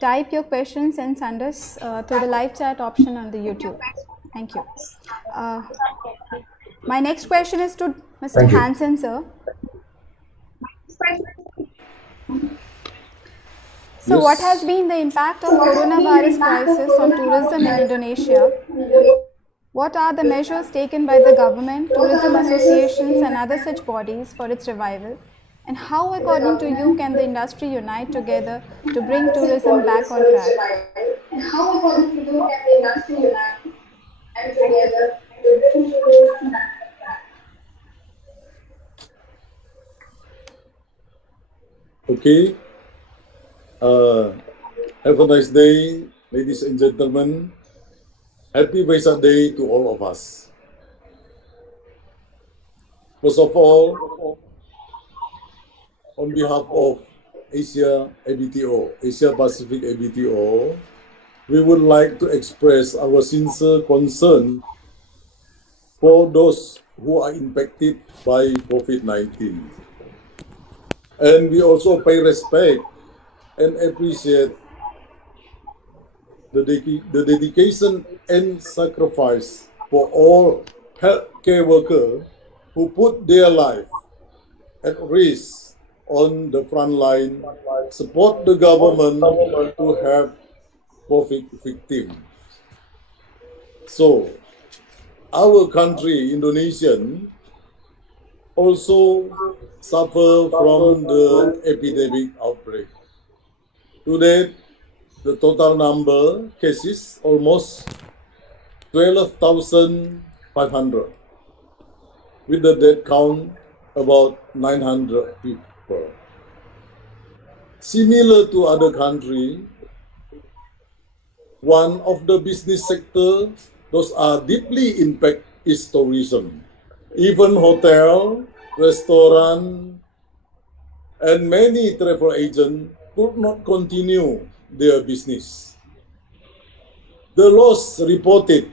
type your questions and send us through the live chat option on the YouTube. Thank you. My next question is to Mr. Hansen, sir. So, what has been the impact of coronavirus crisis on tourism in Indonesia? What are the measures taken by the government, tourism associations and other such bodies for its revival? And how, according to you, can the industry unite together to bring tourism back on track? And how, according to you, can the industry unite together to bring tourism back on track? Okay. Have a nice day, ladies and gentlemen. Happy Vesak Day to all of us. First of all, on behalf of Asia Pacific ABTO, we would like to express our sincere concern for those who are impacted by COVID-19. And we also pay respect and appreciate the dedication and sacrifice for all healthcare workers who put their life at risk on the front line, support the government to help COVID victims. So, our country, Indonesian, also suffer from the epidemic outbreak. Today, the total number cases almost 12,500. with the death count about 900 people. Similar to other countries, one of the business sector those are deeply impacted is tourism. Even hotel, restaurant, and many travel agents could not continue their business. The loss reported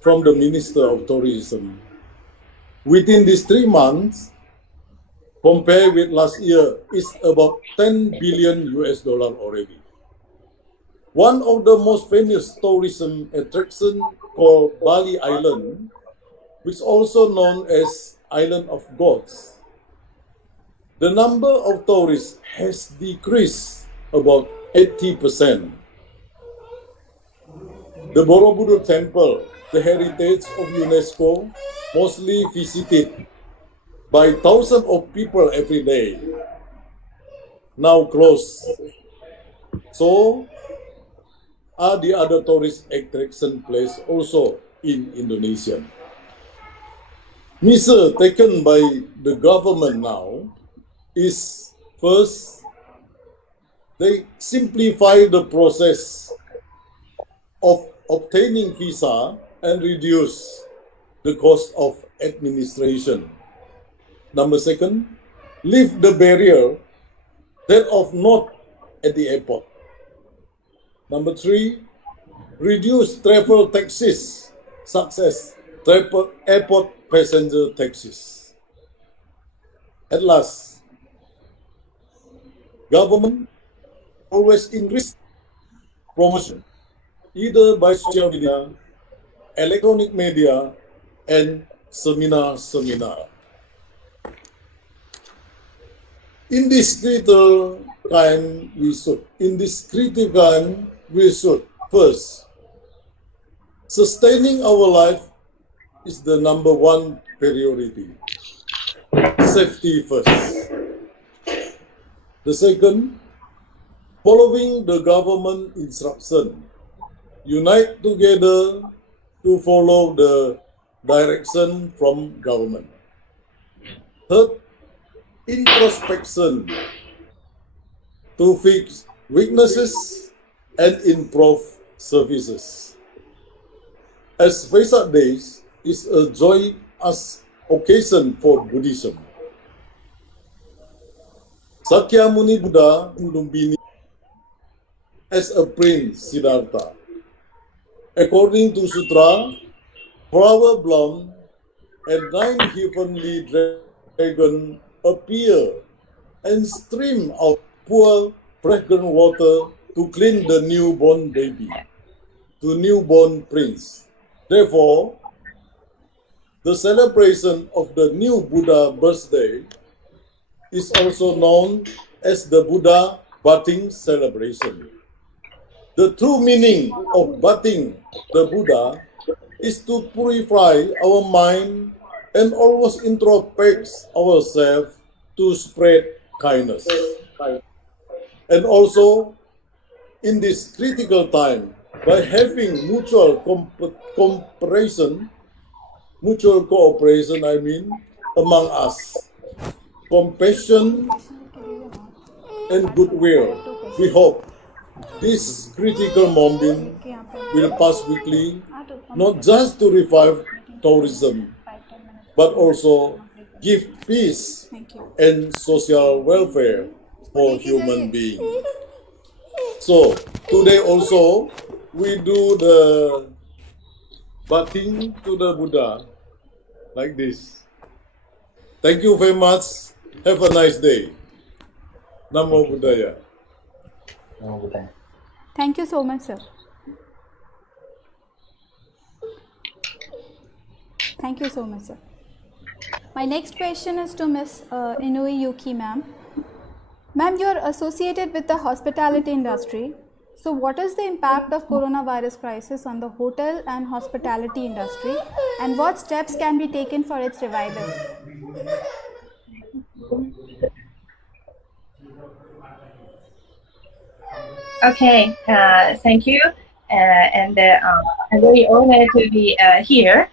from the Minister of Tourism within these 3 months, compared with last year, is about 10 billion US dollar already. One of the most famous tourism attraction called Bali Island, which is also known as Island of Gods. The number of tourists has decreased about 80%. The Borobudur Temple, the heritage of UNESCO, mostly visited by thousands of people every day, now closed. So are the other tourist attraction place also in Indonesia. Measure taken by the government now is first, they simplify the process of obtaining visa and reduce the cost of administration. Number second, lift the barrier that of not at the airport. Number three, reduce travel taxes such as airport passenger taxes. At last, government always increase promotion either by social media, electronic media, and seminar. In this critical time, we should first, sustaining our life is the number one priority. Safety first. The second, following the government instruction, unite together to follow the direction from government. Third, introspection to fix weaknesses and improve services. As Vesak Days is a joyous occasion for Buddhism. Sakyamuni Buddha in Lumbini as a prince Siddhartha. According to Sutra, flower bloom and 9 heavenly dragons appear and stream out pure fragrant water to clean the newborn baby, to newborn prince. Therefore, the celebration of the new Buddha birthday is also known as the Buddha bathing celebration. The true meaning of bathing the Buddha is to purify our mind and always introspect ourselves to spread kindness. And also, in this critical time, by having mutual cooperation, among us, compassion and goodwill, we hope this critical moment will pass quickly, not just to revive tourism, but also give peace and social welfare for human beings. So today also we do the bathing to the Buddha like this. Thank you very much. Have a nice day. Namo Buddhaya. Thank you so much, sir. Thank you so much, sir. My next question is to Ms. Inui Yuki, ma'am. Ma'am, you are associated with the hospitality industry. So what is the impact of coronavirus crisis on the hotel and hospitality industry, and what steps can be taken for its revival? Okay, thank you. I'm very honored to be here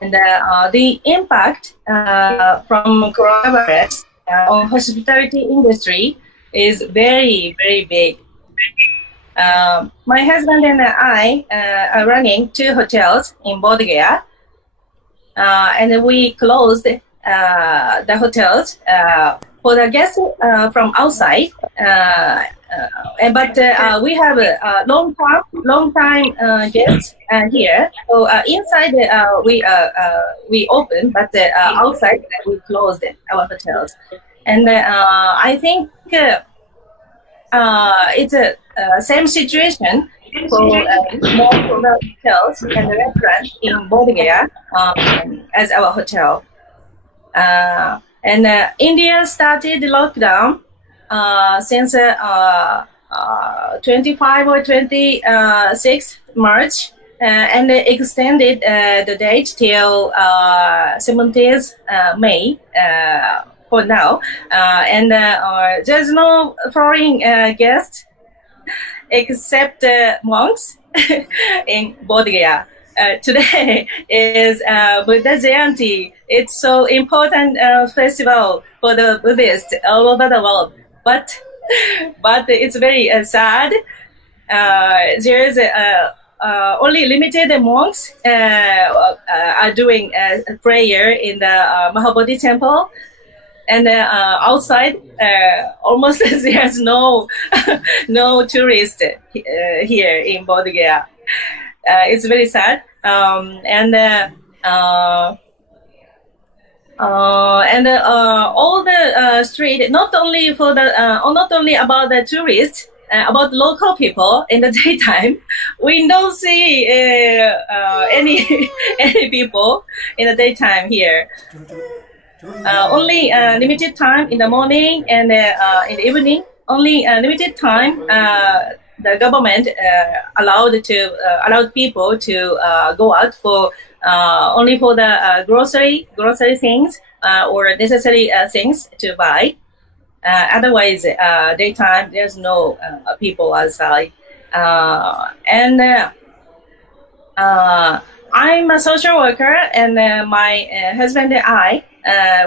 the impact from coronavirus on hospitality industry is very, very big. My husband and I are running 2 hotels in Bodh Gaya, and we closed the hotels for the guests from outside. But we have a long time guests here. So inside we open, but outside we closed our hotels. And I think it's a same situation for most of the hotels and the restaurants in Bodh Gaya as our hotel. And India started the lockdown since 25 or 26 March and extended the date till 17th May for now. And there's no foreign guests except monks in Bodh Gaya. Today is Buddha Jayanti. It's so important festival for the Buddhists all over the world. But it's very sad. There's only limited monks are doing prayer in the Mahabodhi temple. And outside, almost there's no tourist here in Bodh Gaya. It's very sad. And all the street, not only about the tourists, about local people in the daytime, we don't see any people in the daytime here. Only limited time in the morning and in the evening. Only limited time. The government allowed people to go out for only for the grocery things or necessary things to buy. Otherwise, daytime there's no people outside. And I'm a social worker, and my husband and I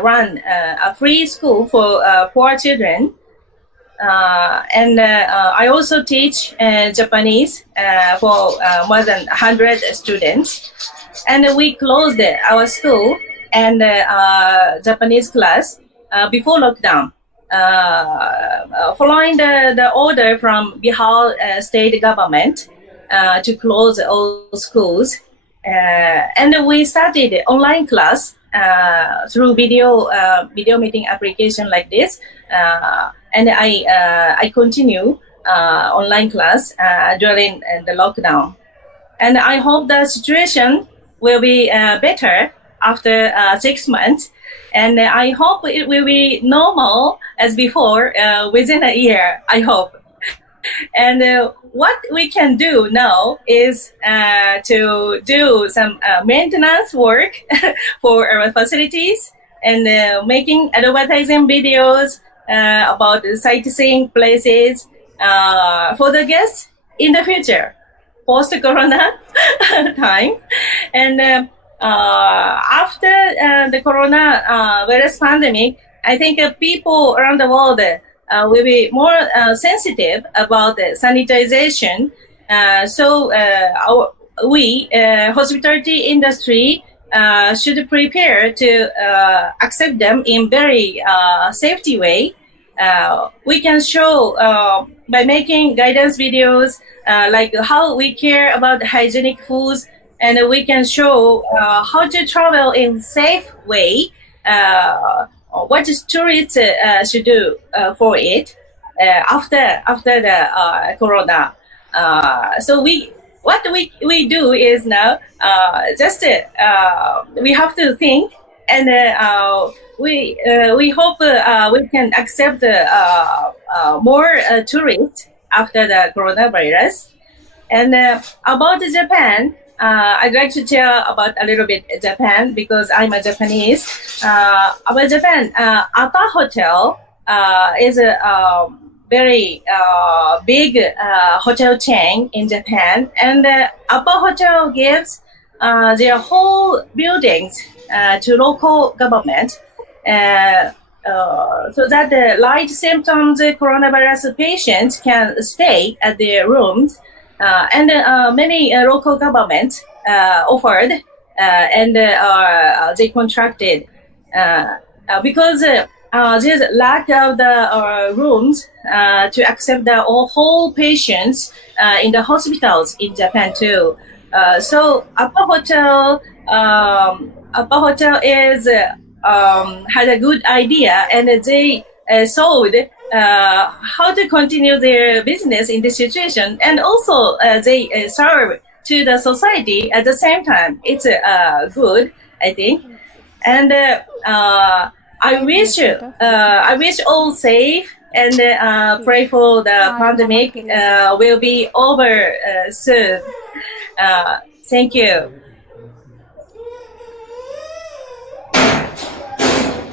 run a free school for poor children. And I also teach Japanese for more than 100 students. And we closed our school and Japanese class before lockdown, following the order from Bihar state government to close all schools. And we started online class through video meeting application like this. And I continue online class during the lockdown. And I hope the situation will be better after 6 months. And I hope it will be normal as before within a year, I hope. And what we can do now is to do some maintenance work for our facilities and making advertising videos about sightseeing places for the guests in the future, post-corona time. And after the coronavirus pandemic, I think people around the world will be more sensitive about the sanitization. So we, hospitality industry, should prepare to accept them in very safety way. We can show by making guidance videos like how we care about hygienic foods, and we can show how to travel in safe way, what tourists should do for it after the corona. So what we do is now just we have to think, and we hope we can accept more tourists after the coronavirus. And about Japan, I'd like to tell about a little bit Japan because I'm a Japanese. About Japan, APA Hotel is a very big hotel chain in Japan, and APA Hotel gives their whole buildings to local government, so that the light symptoms coronavirus patients can stay at their rooms, and many local governments offered, and they contracted because there's lack of the rooms to accept the whole patients in the hospitals in Japan too. So Upper Hotel is had a good idea, and they sold how to continue their business in this situation, and also they serve to the society at the same time. It's good, I think, and I wish all safe, and pray for the pandemic will be over soon. Thank you.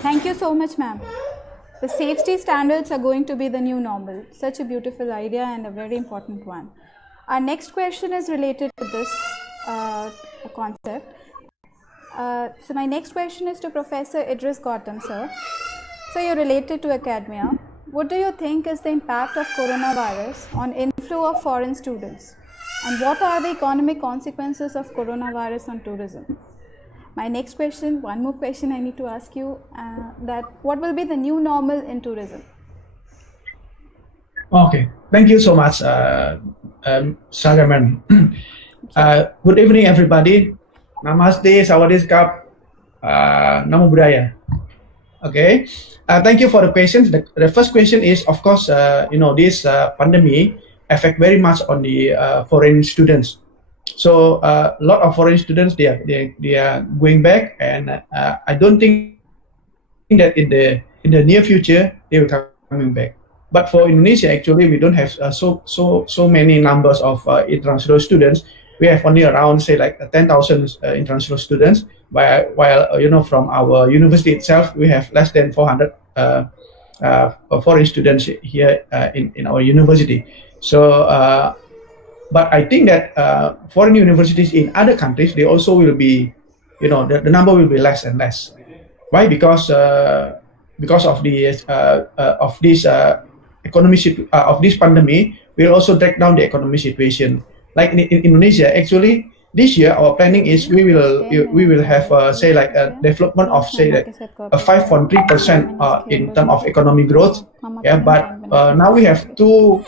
Thank you so much, ma'am. The safety standards are going to be the new normal. Such a beautiful idea and a very important one. Our next question is related to this concept. So my next question is to Professor Idris Gautam, sir. So you're related to academia. What do you think is the impact of coronavirus on inflow of foreign students? And what are the economic consequences of coronavirus on tourism? My next question, one more question I need to ask you, that what will be the new normal in tourism? Okay, thank you so much, Sagaman. Good evening, everybody. Namaste, Sawadee, Namo Buddhaya. Okay, thank you for the questions. The first question is, of course, this pandemic affect very much on the foreign students. So a lot of foreign students they are going back, and I don't think that in the near future they will coming back. But for Indonesia, actually, we don't have so many numbers of international students. We have only around, say, like 10,000 international students, while from our university itself, we have less than 400 foreign students here in our university. So, but I think that foreign universities in other countries, they also will be, the number will be less and less. Why? Because of this of this pandemic, will also drag down the economic situation. Like in Indonesia, actually, this year our planning is we will have say like a development of say like a 5.3% in terms of economic growth. Yeah, but now we have two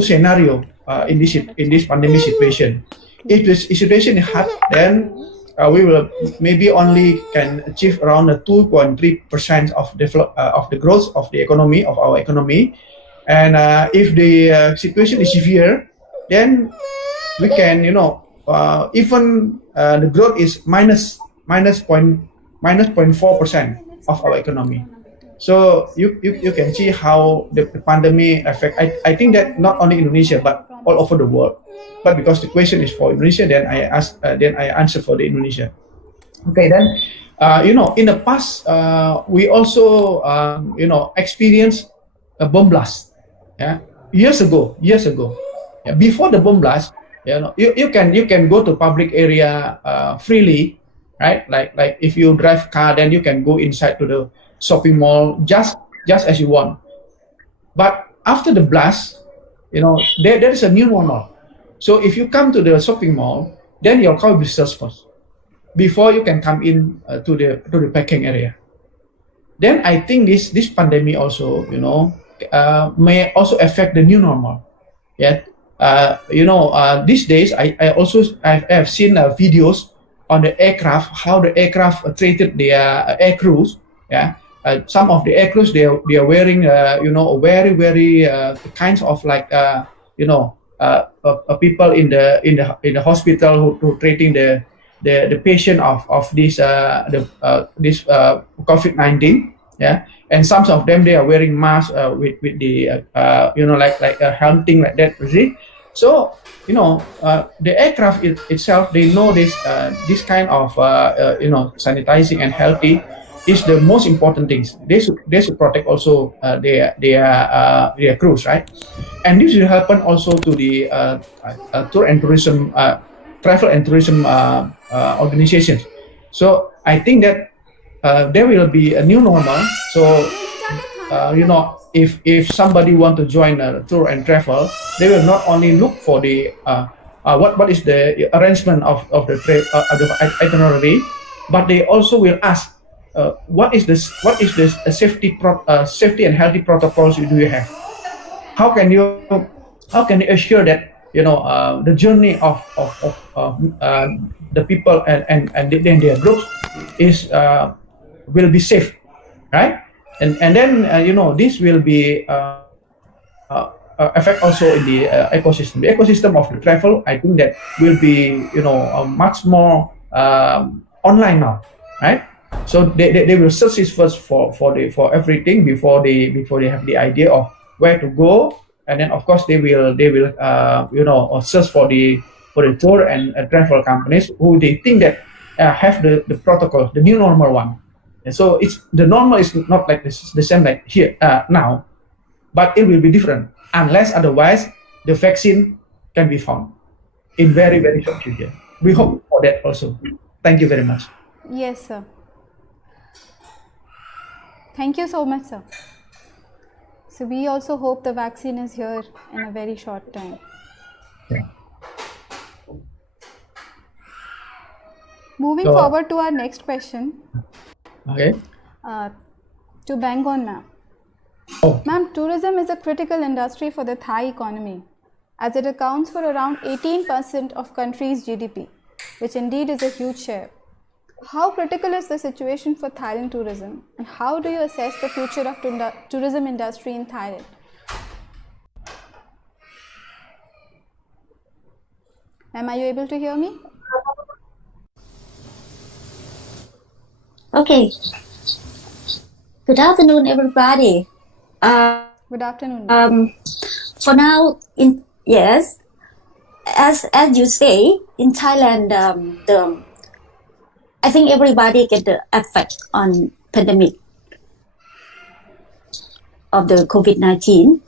scenario in this pandemic situation. If the situation is hard, then we will maybe only can achieve around 2.3% of the growth of the economy of our economy. And if the situation is severe, then we can, even the growth is minus 0.4% of our economy. So you can see how the pandemic affect. I think that not only Indonesia but all over the world. But because the question is for Indonesia, then I answer for the Indonesia. Okay, then in the past we also experienced a bomb blast. Yeah, years ago. Yeah, before the bomb blast, you can go to public area freely, right? Like if you drive car, then you can go inside to the shopping mall just as you want. But after the blast, there is a new normal. So if you come to the shopping mall, then your car will be searched first before you can come in to the parking area. Then I think this pandemic also, may also affect the new normal. Yeah, these days I have seen videos on the aircraft, how the aircraft treated their air crews. Yeah, some of the air crews they are wearing very kinds of like people in the hospital who treating the patient of this COVID-19. Yeah, and some of them they are wearing masks with the like a helmet like that. You see, so the aircraft itself, they know this kind of sanitizing and healthy is the most important things. They should protect also their crews, right? And this will happen also to the tour and tourism travel and tourism organizations. So I think that there will be a new normal. So if somebody want to join a tour and travel, they will not only look for the what is the arrangement of the itinerary, but they also will ask what is this safety and healthy protocols do you have? How can you assure that the journey of the people and their groups is will be safe, right? And then this will be affect also in the ecosystem. The ecosystem of the travel, I think that will be much more online now, right? So they will search first for everything before they have the idea of where to go, and then of course they will search for the tour and travel companies who they think that have the protocol, the new normal one. And so it's the normal is not like this, the same like here now, but it will be different unless otherwise the vaccine can be found in very, very short period. We hope for that also. Thank you very much. Yes, sir. Thank you so much, sir. So we also hope the vaccine is here in a very short time. Yeah. Moving forward to our next question. Okay. To Bangon, ma'am. Oh. Ma'am, tourism is a critical industry for the Thai economy, as it accounts for around 18% of country's GDP, which indeed is a huge share. How critical is the situation for Thailand tourism, and how do you assess the future of tourism industry in Thailand? Ma'am, are you able to hear me? Okay. Good afternoon, everybody. Good afternoon. For now, as you say, in Thailand, I think everybody get the effect on pandemic of the COVID-19.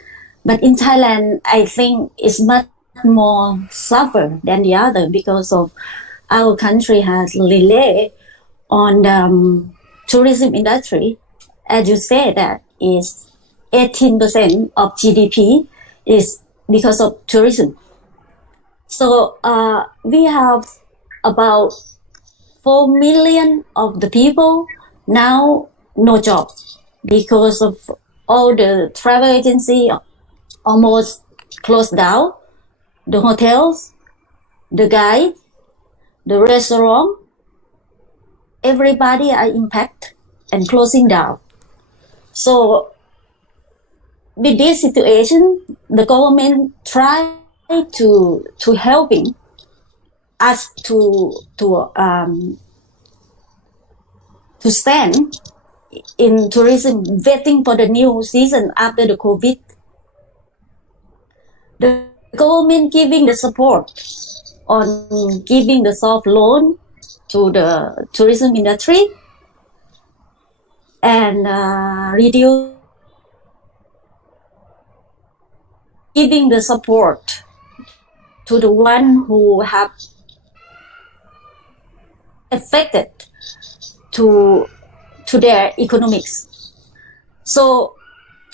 But in Thailand, I think it's much more suffer than the other because of our country has relay on tourism industry. As you say, that is 18% of GDP is because of tourism. So we have about 4 million of the people now no job because of all the travel agency almost closed down, the hotels, the guide, the restaurant, everybody are impacted and closing down. So with this situation, the government try to helping us to stand in tourism, waiting for the new season after the COVID. The government giving the support on giving the soft loan to the tourism industry and reduce giving the support to the one who have affected to their economics. So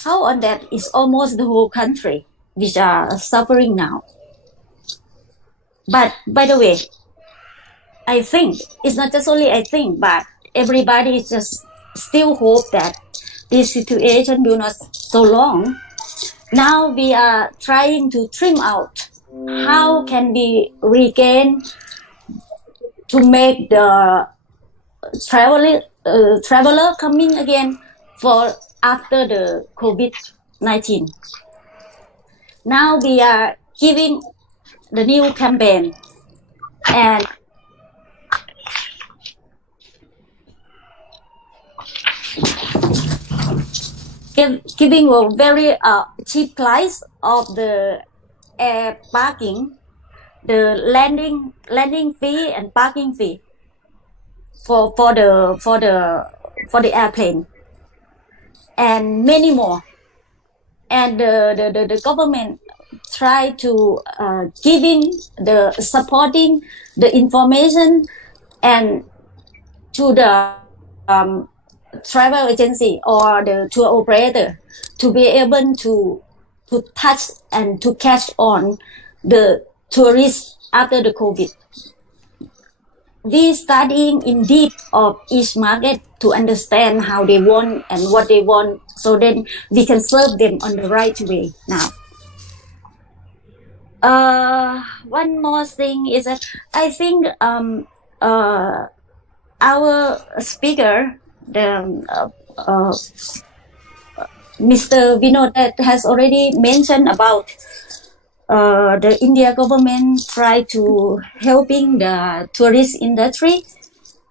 how on that is almost the whole country which are suffering now. But by the way, I think it's not just only I think, but everybody just still hope that this situation will not so long. Now we are trying to trim out how can we regain to make the traveler coming again for after the COVID-19. Now we are giving the new campaign and giving a very cheap price of the air parking, the landing fee and parking fee for the airplane, and many more. And the government try to giving the supporting the information and to the travel agency or the tour operator to be able to touch and to catch on the tourists after the COVID. We studying in deep of each market to understand how they want and what they want, so then we can serve them on the right way now. One more thing is that I think our speaker, Mr. Vinod, has already mentioned about the India government try to helping the tourist industry,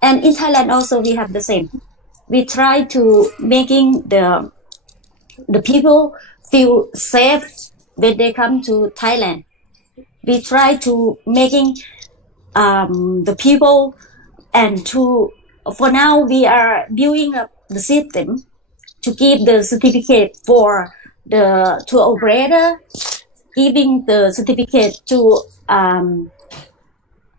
and in Thailand also we have the same. We try to making the people feel safe when they come to Thailand. We try to making the people and to, for now we are building up the system to give the certificate for the tour operator, giving the certificate to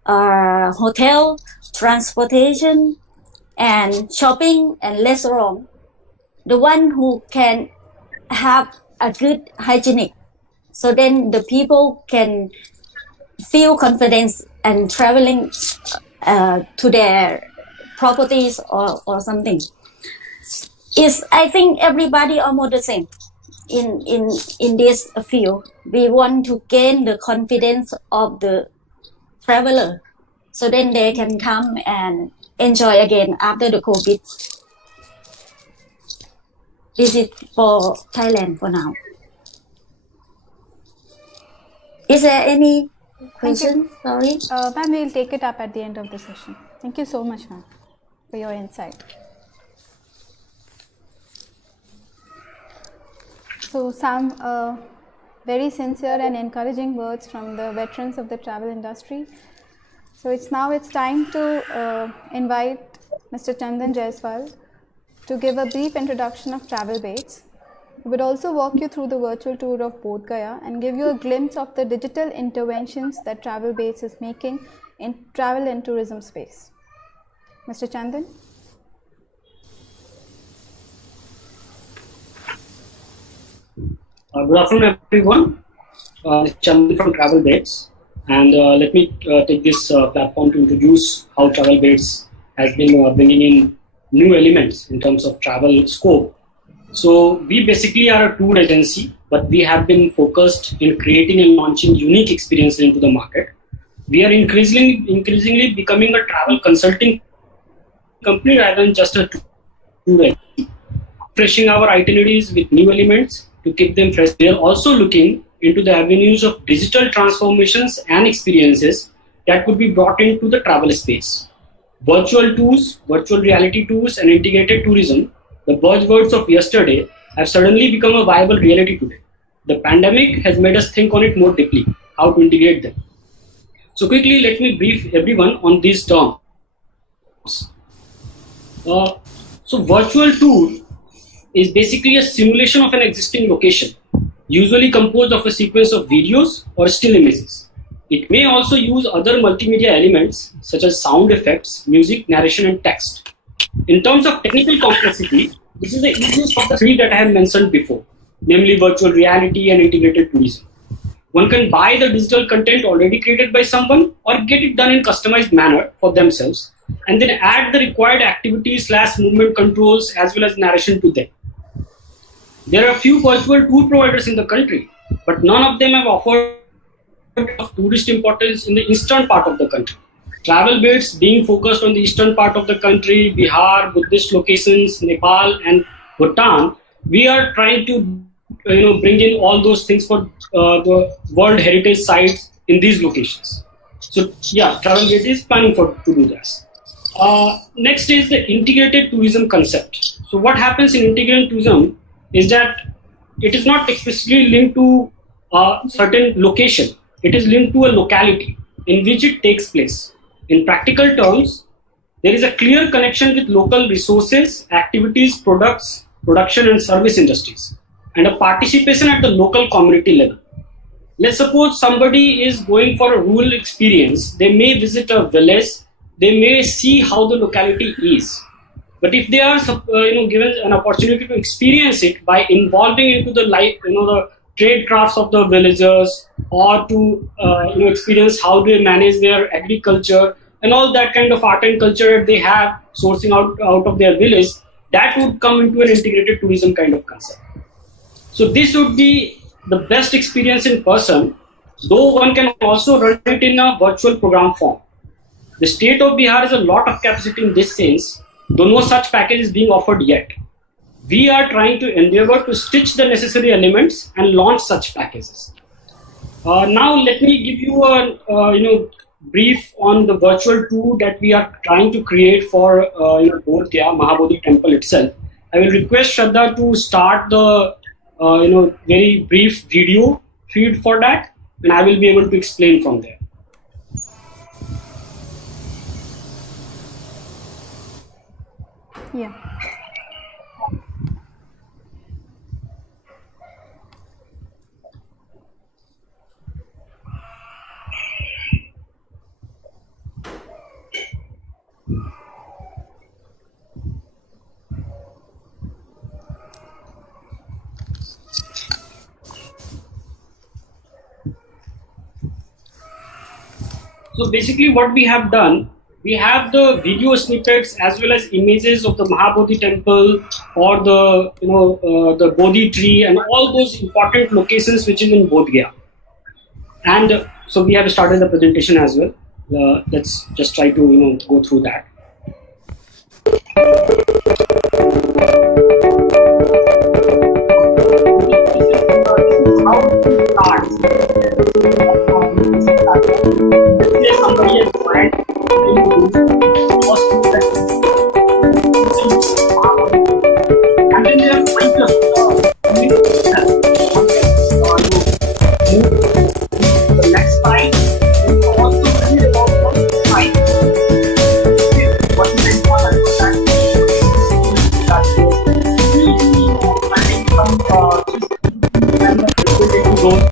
hotel, transportation, and shopping and restaurant. The one who can have a good hygienic, so then the people can feel confidence and traveling to their properties or something. I think everybody almost the same in this field. We want to gain the confidence of the traveler, so then they can come and enjoy again after the COVID. This is for Thailand for now. Is there any question? Sorry. Ma'am, we'll take it up at the end of the session. Thank you so much, ma'am, for your insight. So some very sincere and encouraging words from the veterans of the travel industry. So it's time to invite Mr. Chandan Jaiswal to give a brief introduction of Travelbaits. He would also walk you through the virtual tour of Bodh Gaya and give you a glimpse of the digital interventions that Travelbaits is making in travel and tourism space. Mr. Chandan? Good afternoon, everyone. This is Chandan from Travelbaits, and let me take this platform to introduce how Travelbaits has been bringing in new elements in terms of travel scope. So we basically are a tour agency, but we have been focused in creating and launching unique experiences into the market. We are increasingly becoming a travel consulting company rather than just a tour agency, refreshing our itineraries with new elements to keep them fresh. We are also looking into the avenues of digital transformations and experiences that could be brought into the travel space. Virtual tours, virtual reality tours, and integrated tourism, the buzzwords of yesterday, have suddenly become a viable reality today. The pandemic has made us think on it more deeply, how to integrate them. So quickly, let me brief everyone on these terms. So virtual tour is basically a simulation of an existing location, usually composed of a sequence of videos or still images. It may also use other multimedia elements such as sound effects, music, narration, and text. In terms of technical complexity, this is the easiest of the three that I have mentioned before, namely virtual reality and integrated tourism. One can buy the digital content already created by someone or get it done in customized manner for themselves and then add the required activities / movement controls as well as narration to them. There are a few virtual tour providers in the country, but none of them have offered of tourist importance in the eastern part of the country. Travelbaits being focused on the eastern part of the country, Bihar, Buddhist locations, Nepal and Bhutan, we are trying to bring in all those things for the World Heritage sites in these locations. So yeah, Travelbait is planning to do this. Next is the integrated tourism concept. So what happens in integrated tourism is that it is not explicitly linked to a certain location. It is linked to a locality in which it takes place. In practical terms, there is a clear connection with local resources, activities, products, production and service industries, and a participation at the local community level. let's suppose somebody is going for a rural experience. They may visit a village. They may see how the locality is. But if they are given an opportunity to experience it by involving into the life, the trade crafts of the villagers, or to experience how they manage their agriculture and all that kind of art and culture that they have sourcing out of their village, that would come into an integrated tourism kind of concept. So this would be the best experience in person, though one can also run it in a virtual program form. The state of Bihar has a lot of capacity in this sense, though no such package is being offered yet. We are trying to endeavor to stitch the necessary elements and launch such packages. Now let me give you a brief on the virtual tour that we are trying to create for Bodh Gaya, Mahabodhi temple itself. I will request Shraddha to start the very brief video feed for that, and I will be able to explain from there. Yeah. So basically what we have done, we have the video snippets as well as images of the Mahabodhi temple or the the Bodhi tree and all those important locations which is in Bodh Gaya. And so we have started the presentation as well. Let's just try to go through that. How to start. Somebody has tried and then they are trying to the next slide is also very about the slide. What is important for that?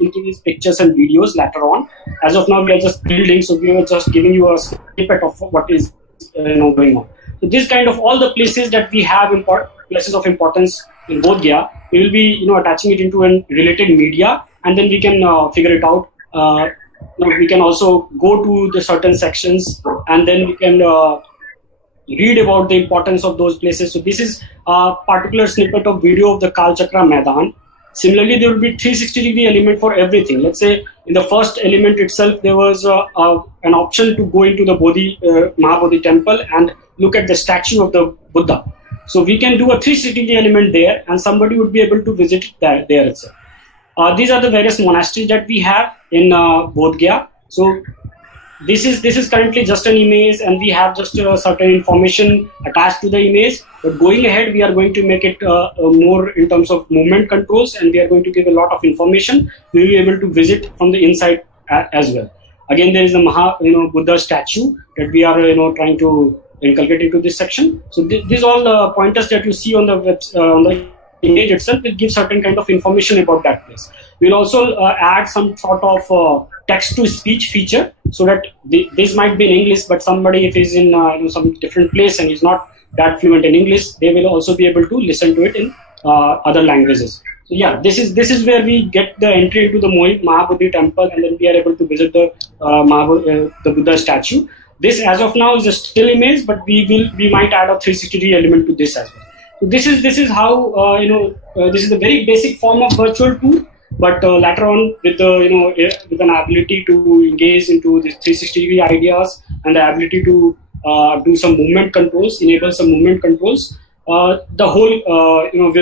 Into these pictures and videos later on. As of now, we are just building, so we are just giving you a snippet of what is going on. So this kind of all the places that we have places of importance in Bodh Gaya, we will be attaching it into a related media, and then we can figure it out. We can also go to the certain sections, and then we can read about the importance of those places. So this is a particular snippet of video of the Kal Chakra Maidan. Similarly, there will be 360-degree element for everything. Let's say in the first element itself, there was an option to go into the Mahabodhi temple and look at the statue of the Buddha. So we can do a 360-degree element there, and somebody would be able to visit there itself. These are the various monasteries that we have in Bodh Gaya. So this is currently just an image, and we have just certain information attached to the image. But going ahead, we are going to make it more in terms of movement controls, and we are going to give a lot of information. We will be able to visit from the inside as well. Again, there is a Buddha statue that we are trying to inculcate into this section. So these all pointers that you see on the image itself will give certain kind of information about that place. We'll also add some sort of text-to-speech feature, so that this might be in English, but somebody if is in some different place and is not that fluent in English, they will also be able to listen to it in other languages. So yeah, this is where we get the entry into the Mahabodhi temple, and then we are able to visit the Buddha statue. This as of now is a still image, but we might add a 360-degree element to this as well. So this is how this is a very basic form of virtual tour. But later on, with with an ability to engage into these 360-degree ideas and the ability to do some movement controls, enable some movement controls, the whole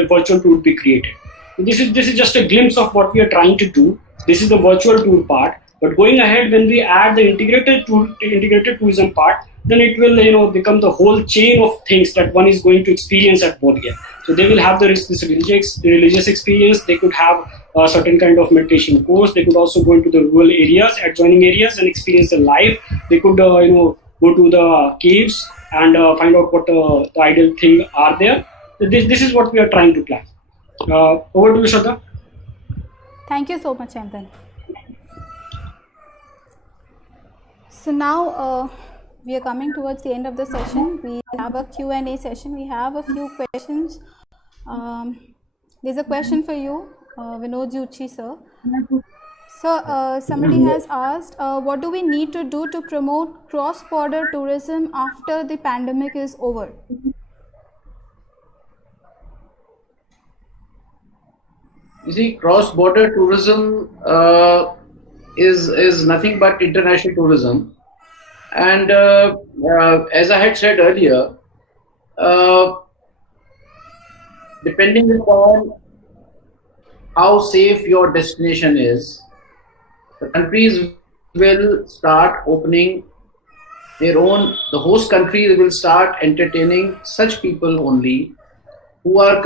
virtual tour would be created. This is just a glimpse of what we are trying to do. This is the virtual tour part. But going ahead, when we add the integrated tourism part, then it will become the whole chain of things that one is going to experience at Bodh Gaya. So they will have this religious experience. They could have a certain kind of meditation course. They could also go into the rural areas, adjoining areas, and experience the life. They could go to the caves and find out what the ideal thing are there. So this is what we are trying to plan. Over to you, Shraddha. Thank you so much, Hansen. So now we are coming towards the end of the session. We have a Q&A session. We have a few questions. There's a question for you, Vinod Zutshi, sir. So somebody has asked, what do we need to do to promote cross-border tourism after the pandemic is over? You see, cross-border tourism is nothing but international tourism. And as I had said earlier, depending upon how safe your destination is, the countries will start opening their own, the host countries will start entertaining such people only who are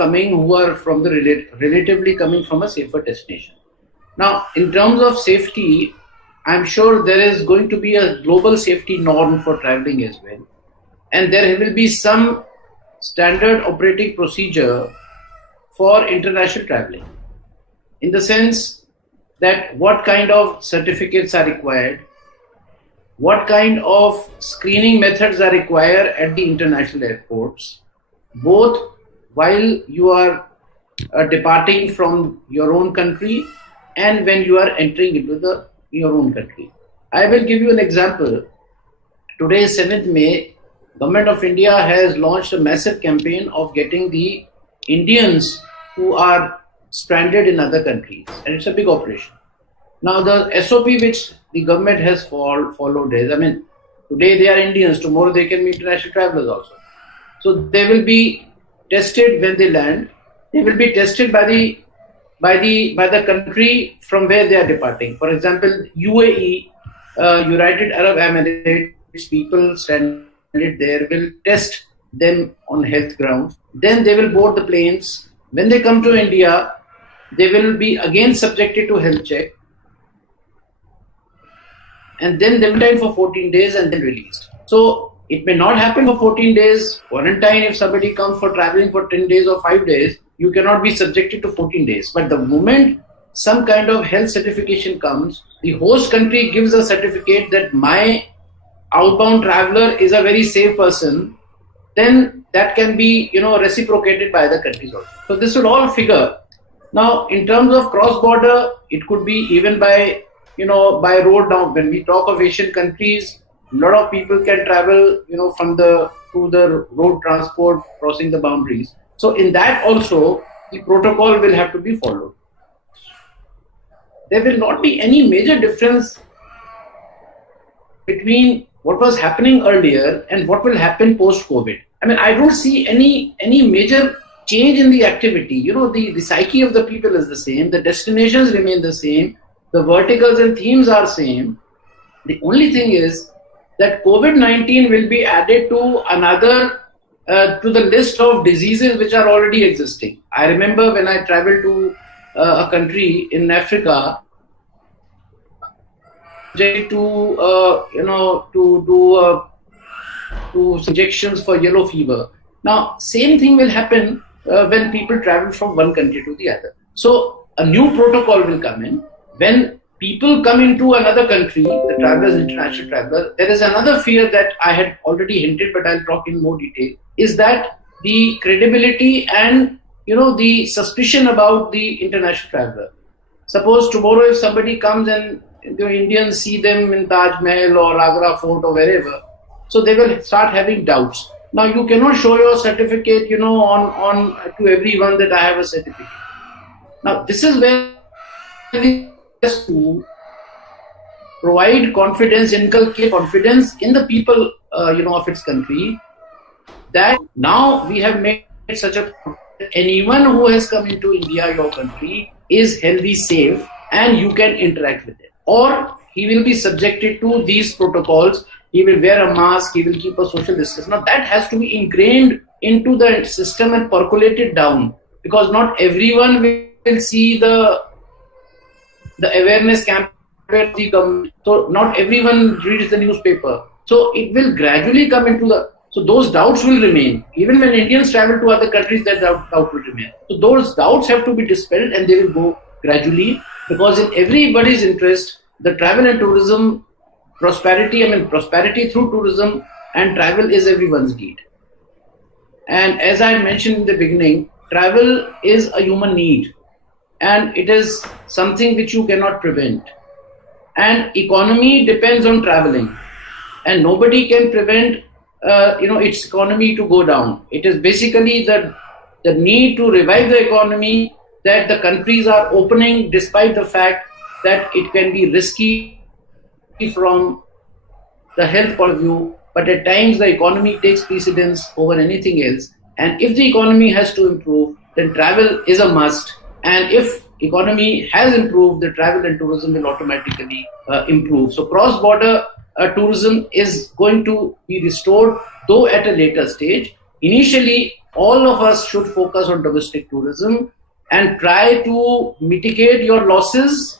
from the relatively coming from a safer destination. Now, in terms of safety, I'm sure there is going to be a global safety norm for traveling as well. And there will be some standard operating procedure for international traveling, in the sense that what kind of certificates are required, what kind of screening methods are required at the international airports, both while you are departing from your own country and when you are entering into your own country. I will give you an example. Today is 7th May. Govt of India has launched a massive campaign of getting the Indians who are stranded in other countries, and it's a big operation. Now the SOP which the government has followed is, today they are Indians, tomorrow they can be international travelers also. So they will be tested when they land. They will be tested by the country from where they are departing. For example, UAE, United Arab Emirates, people stranded there will test them on health grounds. Then they will board the planes. When they come to India, they will be again subjected to health check. And then they will die for 14 days and then released. So it may not happen for 14 days. Quarantine, if somebody comes for traveling for 10 days or 5 days, you cannot be subjected to 14 days. But the moment some kind of health certification comes, the host country gives a certificate that my outbound traveler is a very safe person, then that can be, reciprocated by other countries also. So this will all figure. Now, in terms of cross-border, it could be even by road. Now, when we talk of Asian countries, a lot of people can travel, through the road transport, crossing the boundaries. So in that also, the protocol will have to be followed. There will not be any major difference between what was happening earlier and what will happen post-COVID. I don't see any major change in the activity. The psyche of the people is the same. The destinations remain the same. The verticals and themes are same. The only thing is that COVID-19 will be added to to the list of diseases which are already existing. I remember when I traveled to a country in Africa to injections for yellow fever. Now, same thing will happen when people travel from one country to the other. So a new protocol will come in. When people come into another country, the travelers, international travelers, there is another fear that I had already hinted, but I'll talk in more detail, is that the credibility and the suspicion about the international traveler. Suppose tomorrow if somebody comes and the Indians see them in Taj Mahal or Agra Fort or wherever, so they will start having doubts. Now you cannot show your certificate, on to everyone that I have a certificate. Now this is where we have to provide confidence, inculcate confidence in the people, of its country, that now we have made such a anyone who has come into India, your country, is healthy, safe, and you can interact with it. Or he will be subjected to these protocols. He will wear a mask, he will keep a social distance. Now that has to be ingrained into the system and percolated down, because not everyone will see the awareness campaign of the government. So not everyone reads the newspaper. So it will gradually come into so those doubts will remain. Even when Indians travel to other countries, that doubt will remain. So those doubts have to be dispelled and they will go gradually, because in everybody's interest, the travel and tourism prosperity through tourism and travel is everyone's need. And as I mentioned in the beginning, travel is a human need, and it is something which you cannot prevent. And economy depends on traveling, and nobody can prevent its economy to go down. It is basically the need to revive the economy that the countries are opening, despite the fact that it can be risky from the health point of view, but at times the economy takes precedence over anything else. And if the economy has to improve, then travel is a must. And if economy has improved, the travel and tourism will automatically improve. So cross-border tourism is going to be restored, though at a later stage. Initially, all of us should focus on domestic tourism and try to mitigate your losses,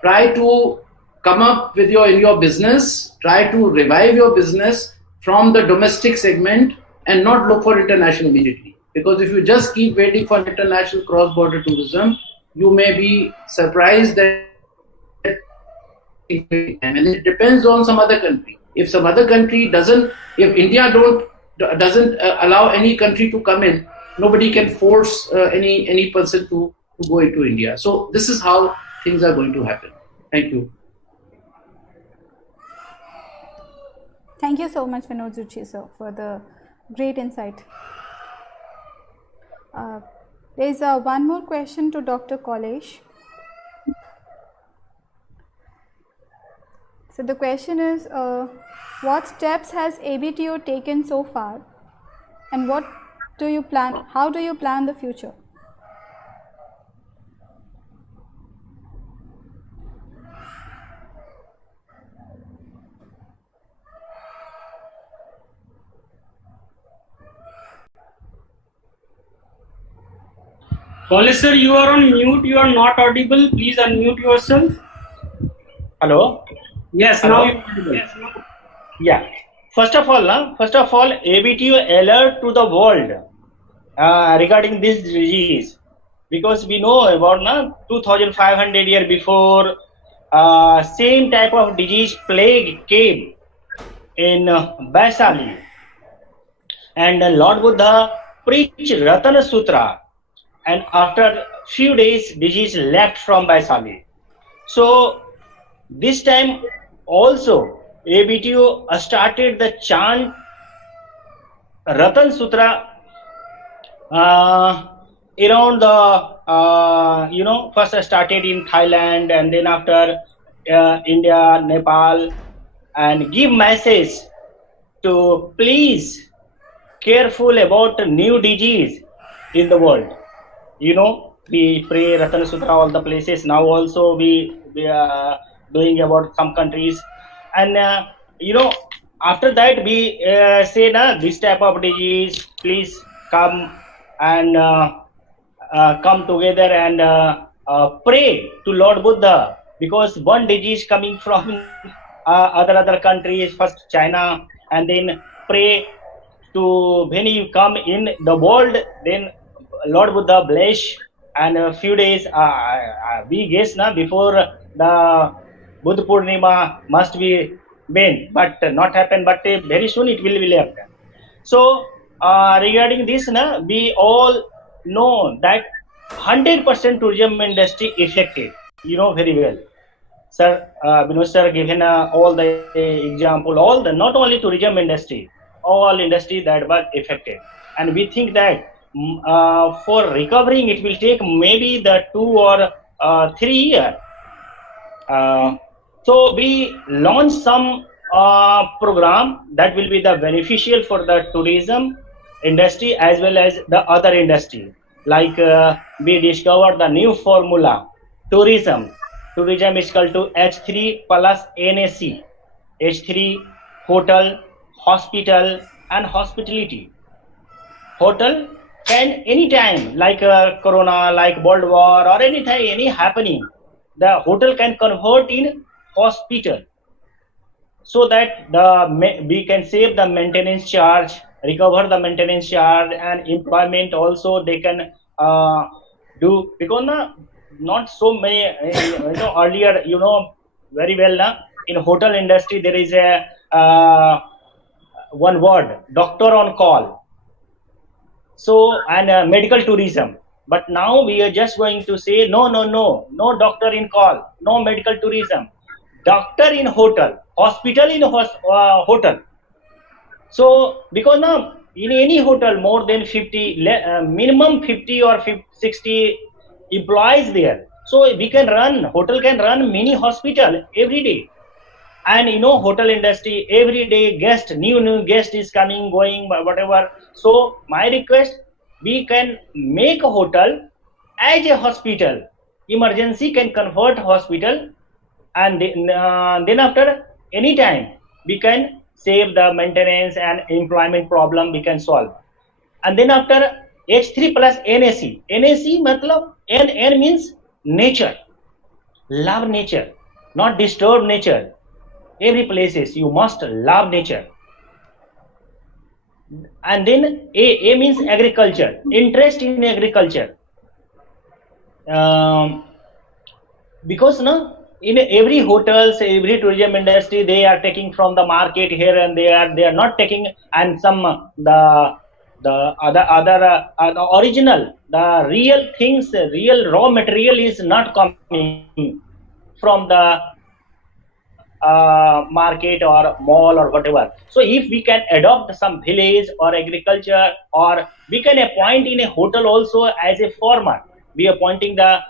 try to come up with in your business, try to revive your business from the domestic segment and not look for international immediately. Because if you just keep waiting for international cross-border tourism, you may be surprised that, and it depends on some other country. If some other country doesn't, if India doesn't allow any country to come in, nobody can force any person to go into India. So this is how things are going to happen. Thank you. Thank you so much, Vinod Zutshi, sir, for the great insight. There is one more question to Dr. Kaulesh. So the question is, what steps has ABTO taken so far, and what do you plan? How do you plan the future? Kaulesh sir, you are on mute. You are not audible. Please unmute yourself. Hello. Yes, Hello? now you are audible. Yes, Yeah. First of all, ABTO alert to the world regarding this disease, because we know about 2,500 years before same type of disease, plague, came in Vaisali, and Lord Buddha preached Ratana Sutra, and after few days disease left from Vaisali. So this time also ABTO started the chant Ratan Sutra around the first started in Thailand, and then after India, Nepal, and give message to please careful about new disease in the world. We pray Ratan Sutra all the places. Now also we are doing about some countries, and after that we say this type of disease, please come and come together and pray to Lord Buddha, because one disease coming from other countries, first China, and then pray to when you come in the world, then Lord Buddha bless, and a few days we guess before the Buddha Purnima must be been, but not happen, but very soon it will happen. So regarding this, we all know that 100% tourism industry affected, very well. Sir, Vinod sir given all the example, not only tourism industry, all industry that was affected, and we think that for recovering it will take maybe the 2 or 3 years. So we launched some program that will be the beneficial for the tourism industry as well as the other industry. Like we discovered the new formula, tourism. Tourism is equal to H3 plus NAC. H3 hotel, hospital, and hospitality. Hotel can anytime, like corona, like World War, or anytime, any happening, the hotel can convert in hospital, so that we can save the maintenance charge, recover the maintenance charge, and employment also they can do, because not so many earlier very well in hotel industry there is a one word, doctor on call. So, and medical tourism. But now we are just going to say, no doctor in call, no medical tourism. Doctor in hotel, hospital in hotel. So, because now in any hotel more than 50, minimum 50 or 60 employees there. So we can run, hotel can run mini hospital every day. And hotel industry, every day guest, new guest is coming, going, whatever. So my request, we can make a hotel as a hospital. Emergency can convert hospital, and then after any time we can save the maintenance and employment problem we can solve. And then after H3 plus NAC. NAC matlab, N means nature. Love nature, not disturb nature. Every places you must love nature. And then A means agriculture, interest in agriculture. Because in every hotels, every tourism industry, they are taking from the market here and there. They are not taking, and some the other original, the real things, real raw material is not coming from the market or mall or whatever. So if we can adopt some village or agriculture, or we can appoint in a hotel also as a farmer. We are appointing the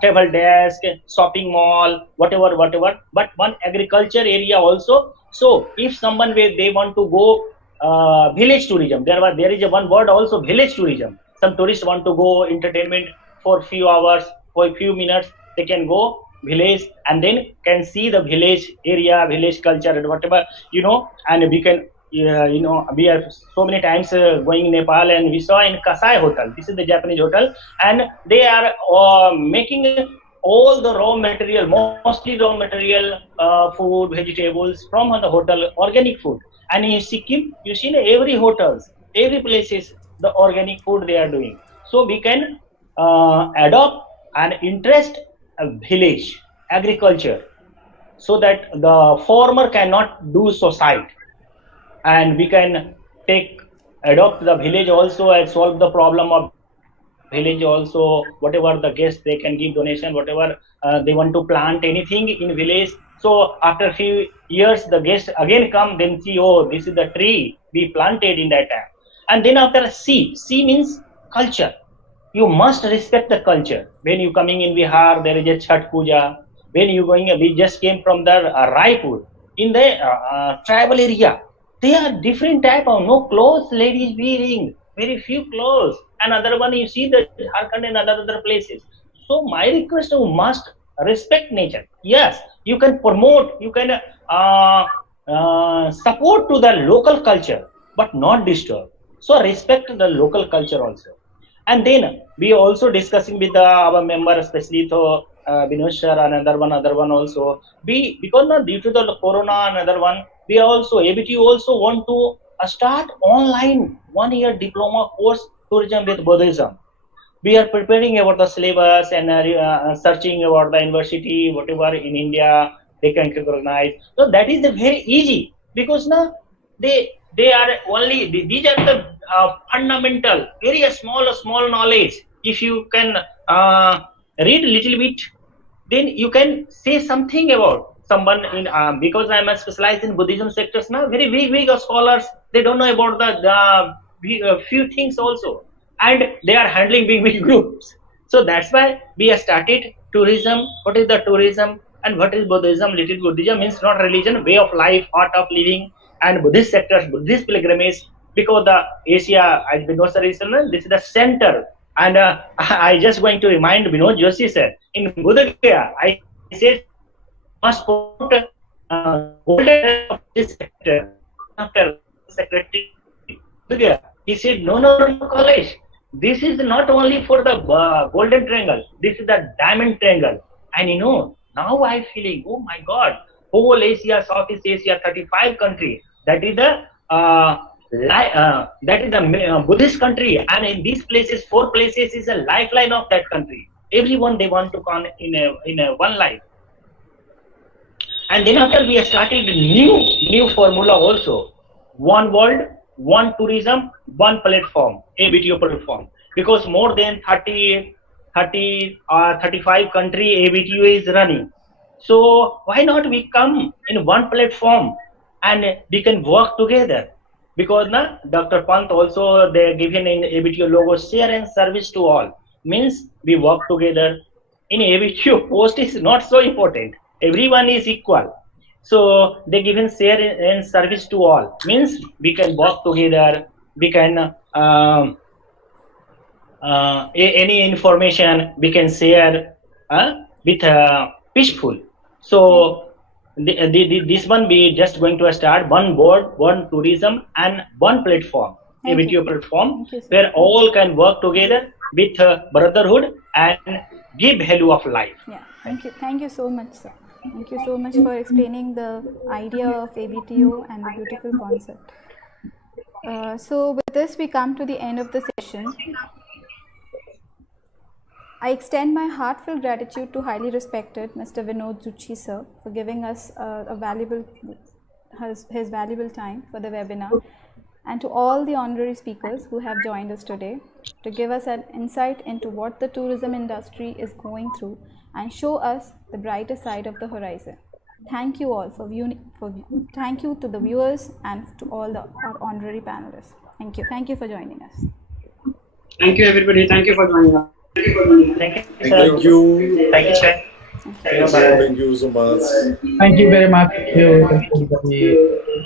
travel desk, shopping mall, whatever. But one agriculture area also. So if someone they want to go village tourism, there is a one word also, village tourism. Some tourists want to go entertainment for few hours, for a few minutes, they can go village and then can see the village area, village culture and whatever, and we can, we are so many times going in Nepal, and we saw in Kasai hotel, this is the Japanese hotel, and they are making all the raw material, mostly raw material, food, vegetables from the hotel, organic food. And in Sikkim, you see in every hotels, every places, the organic food they are doing. So we can adopt an interest village agriculture, so that the farmer cannot do suicide, and we can adopt the village also and solve the problem of village also. Whatever the guests, they can give donation, whatever they want to plant anything in village. So after a few years, the guests again come, then see, oh, this is the tree we planted in that time. And then after C means culture. You must respect the culture. When you coming in Bihar, there is a Chhat Puja. When you going, we just came from the Raipur. In the tribal area, there are different type of no clothes ladies wearing, very few clothes. Another one you see the Jharkhand and other places. So my request, you must respect nature. Yes, you can promote, you can support to the local culture, but not disturb. So respect the local culture also. And then we also discussing with our member, especially to Vinod sir and other one also. Because now due to the corona and other one, we also ABTO also want to start online 1 year diploma course tourism with Buddhism. We are preparing about the syllabus and searching about the university, whatever in India they can recognize. So that is very easy, because now they are only, these are the fundamental, very small knowledge. If you can read a little bit, then you can say something about someone in, because I am specialized in Buddhism sectors now, very big scholars, they don't know about the few things also, and they are handling big groups. So that's why we have started tourism. What is the tourism and what is Buddhism? Little Buddhism means not religion, way of life, art of living, and Buddhist sectors, Buddhist pilgrimage. Because the Asia, as Vinod sir is saying, this is the center. And I just going to remind Vinod Joshi sir, in Buddha Gaya, I said must put golden of this sector after secretary. He said, no, Kaulesh, this is not only for the golden triangle, this is the diamond triangle. And now I'm feeling, oh my God, whole Asia, Southeast Asia, 35 countries, that is the Buddhist country, and in these places, 4 places is a lifeline of that country. Everyone they want to come in a one life. And then after we have started new formula also. One world, one tourism, one platform, ABTO platform. Because more than 35 country ABTO is running. So why not we come in one platform and we can work together? Because na Dr. Pant also they given in ABTO logo, share and service to all. Means we work together. In ABTO post is not so important. Everyone is equal. So they given share and service to all. Means we can work together. We can any information we can share with peaceful. So this one we just going to start one board, one tourism, and one platform, ABTO platform, where all can work together with brotherhood and give value of life. Yeah, thank you so much, sir. Thank you so much for explaining the idea of ABTO and the beautiful concept. So with this we come to the end of the session. I extend my heartfelt gratitude to highly respected Mr. Vinod Zutshi sir for giving us his valuable time for the webinar, and to all the honorary speakers who have joined us today to give us an insight into what the tourism industry is going through and show us the brighter side of the horizon. Thank you all thank you to the viewers and to all our honorary panelists. Thank you. Thank you for joining us. Thank you, everybody. Thank you for joining us. Thank you. Thank you. Thank you, sir. Thank you so much. Thank you very much. Thank you, everybody.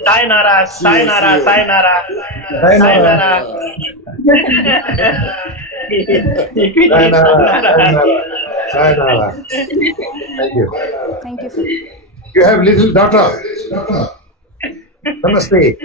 Sayonara, sayonara, sayonara, sayonara. Sayonara. Thank you. Thank you, sir. You have little daughter. Namaste.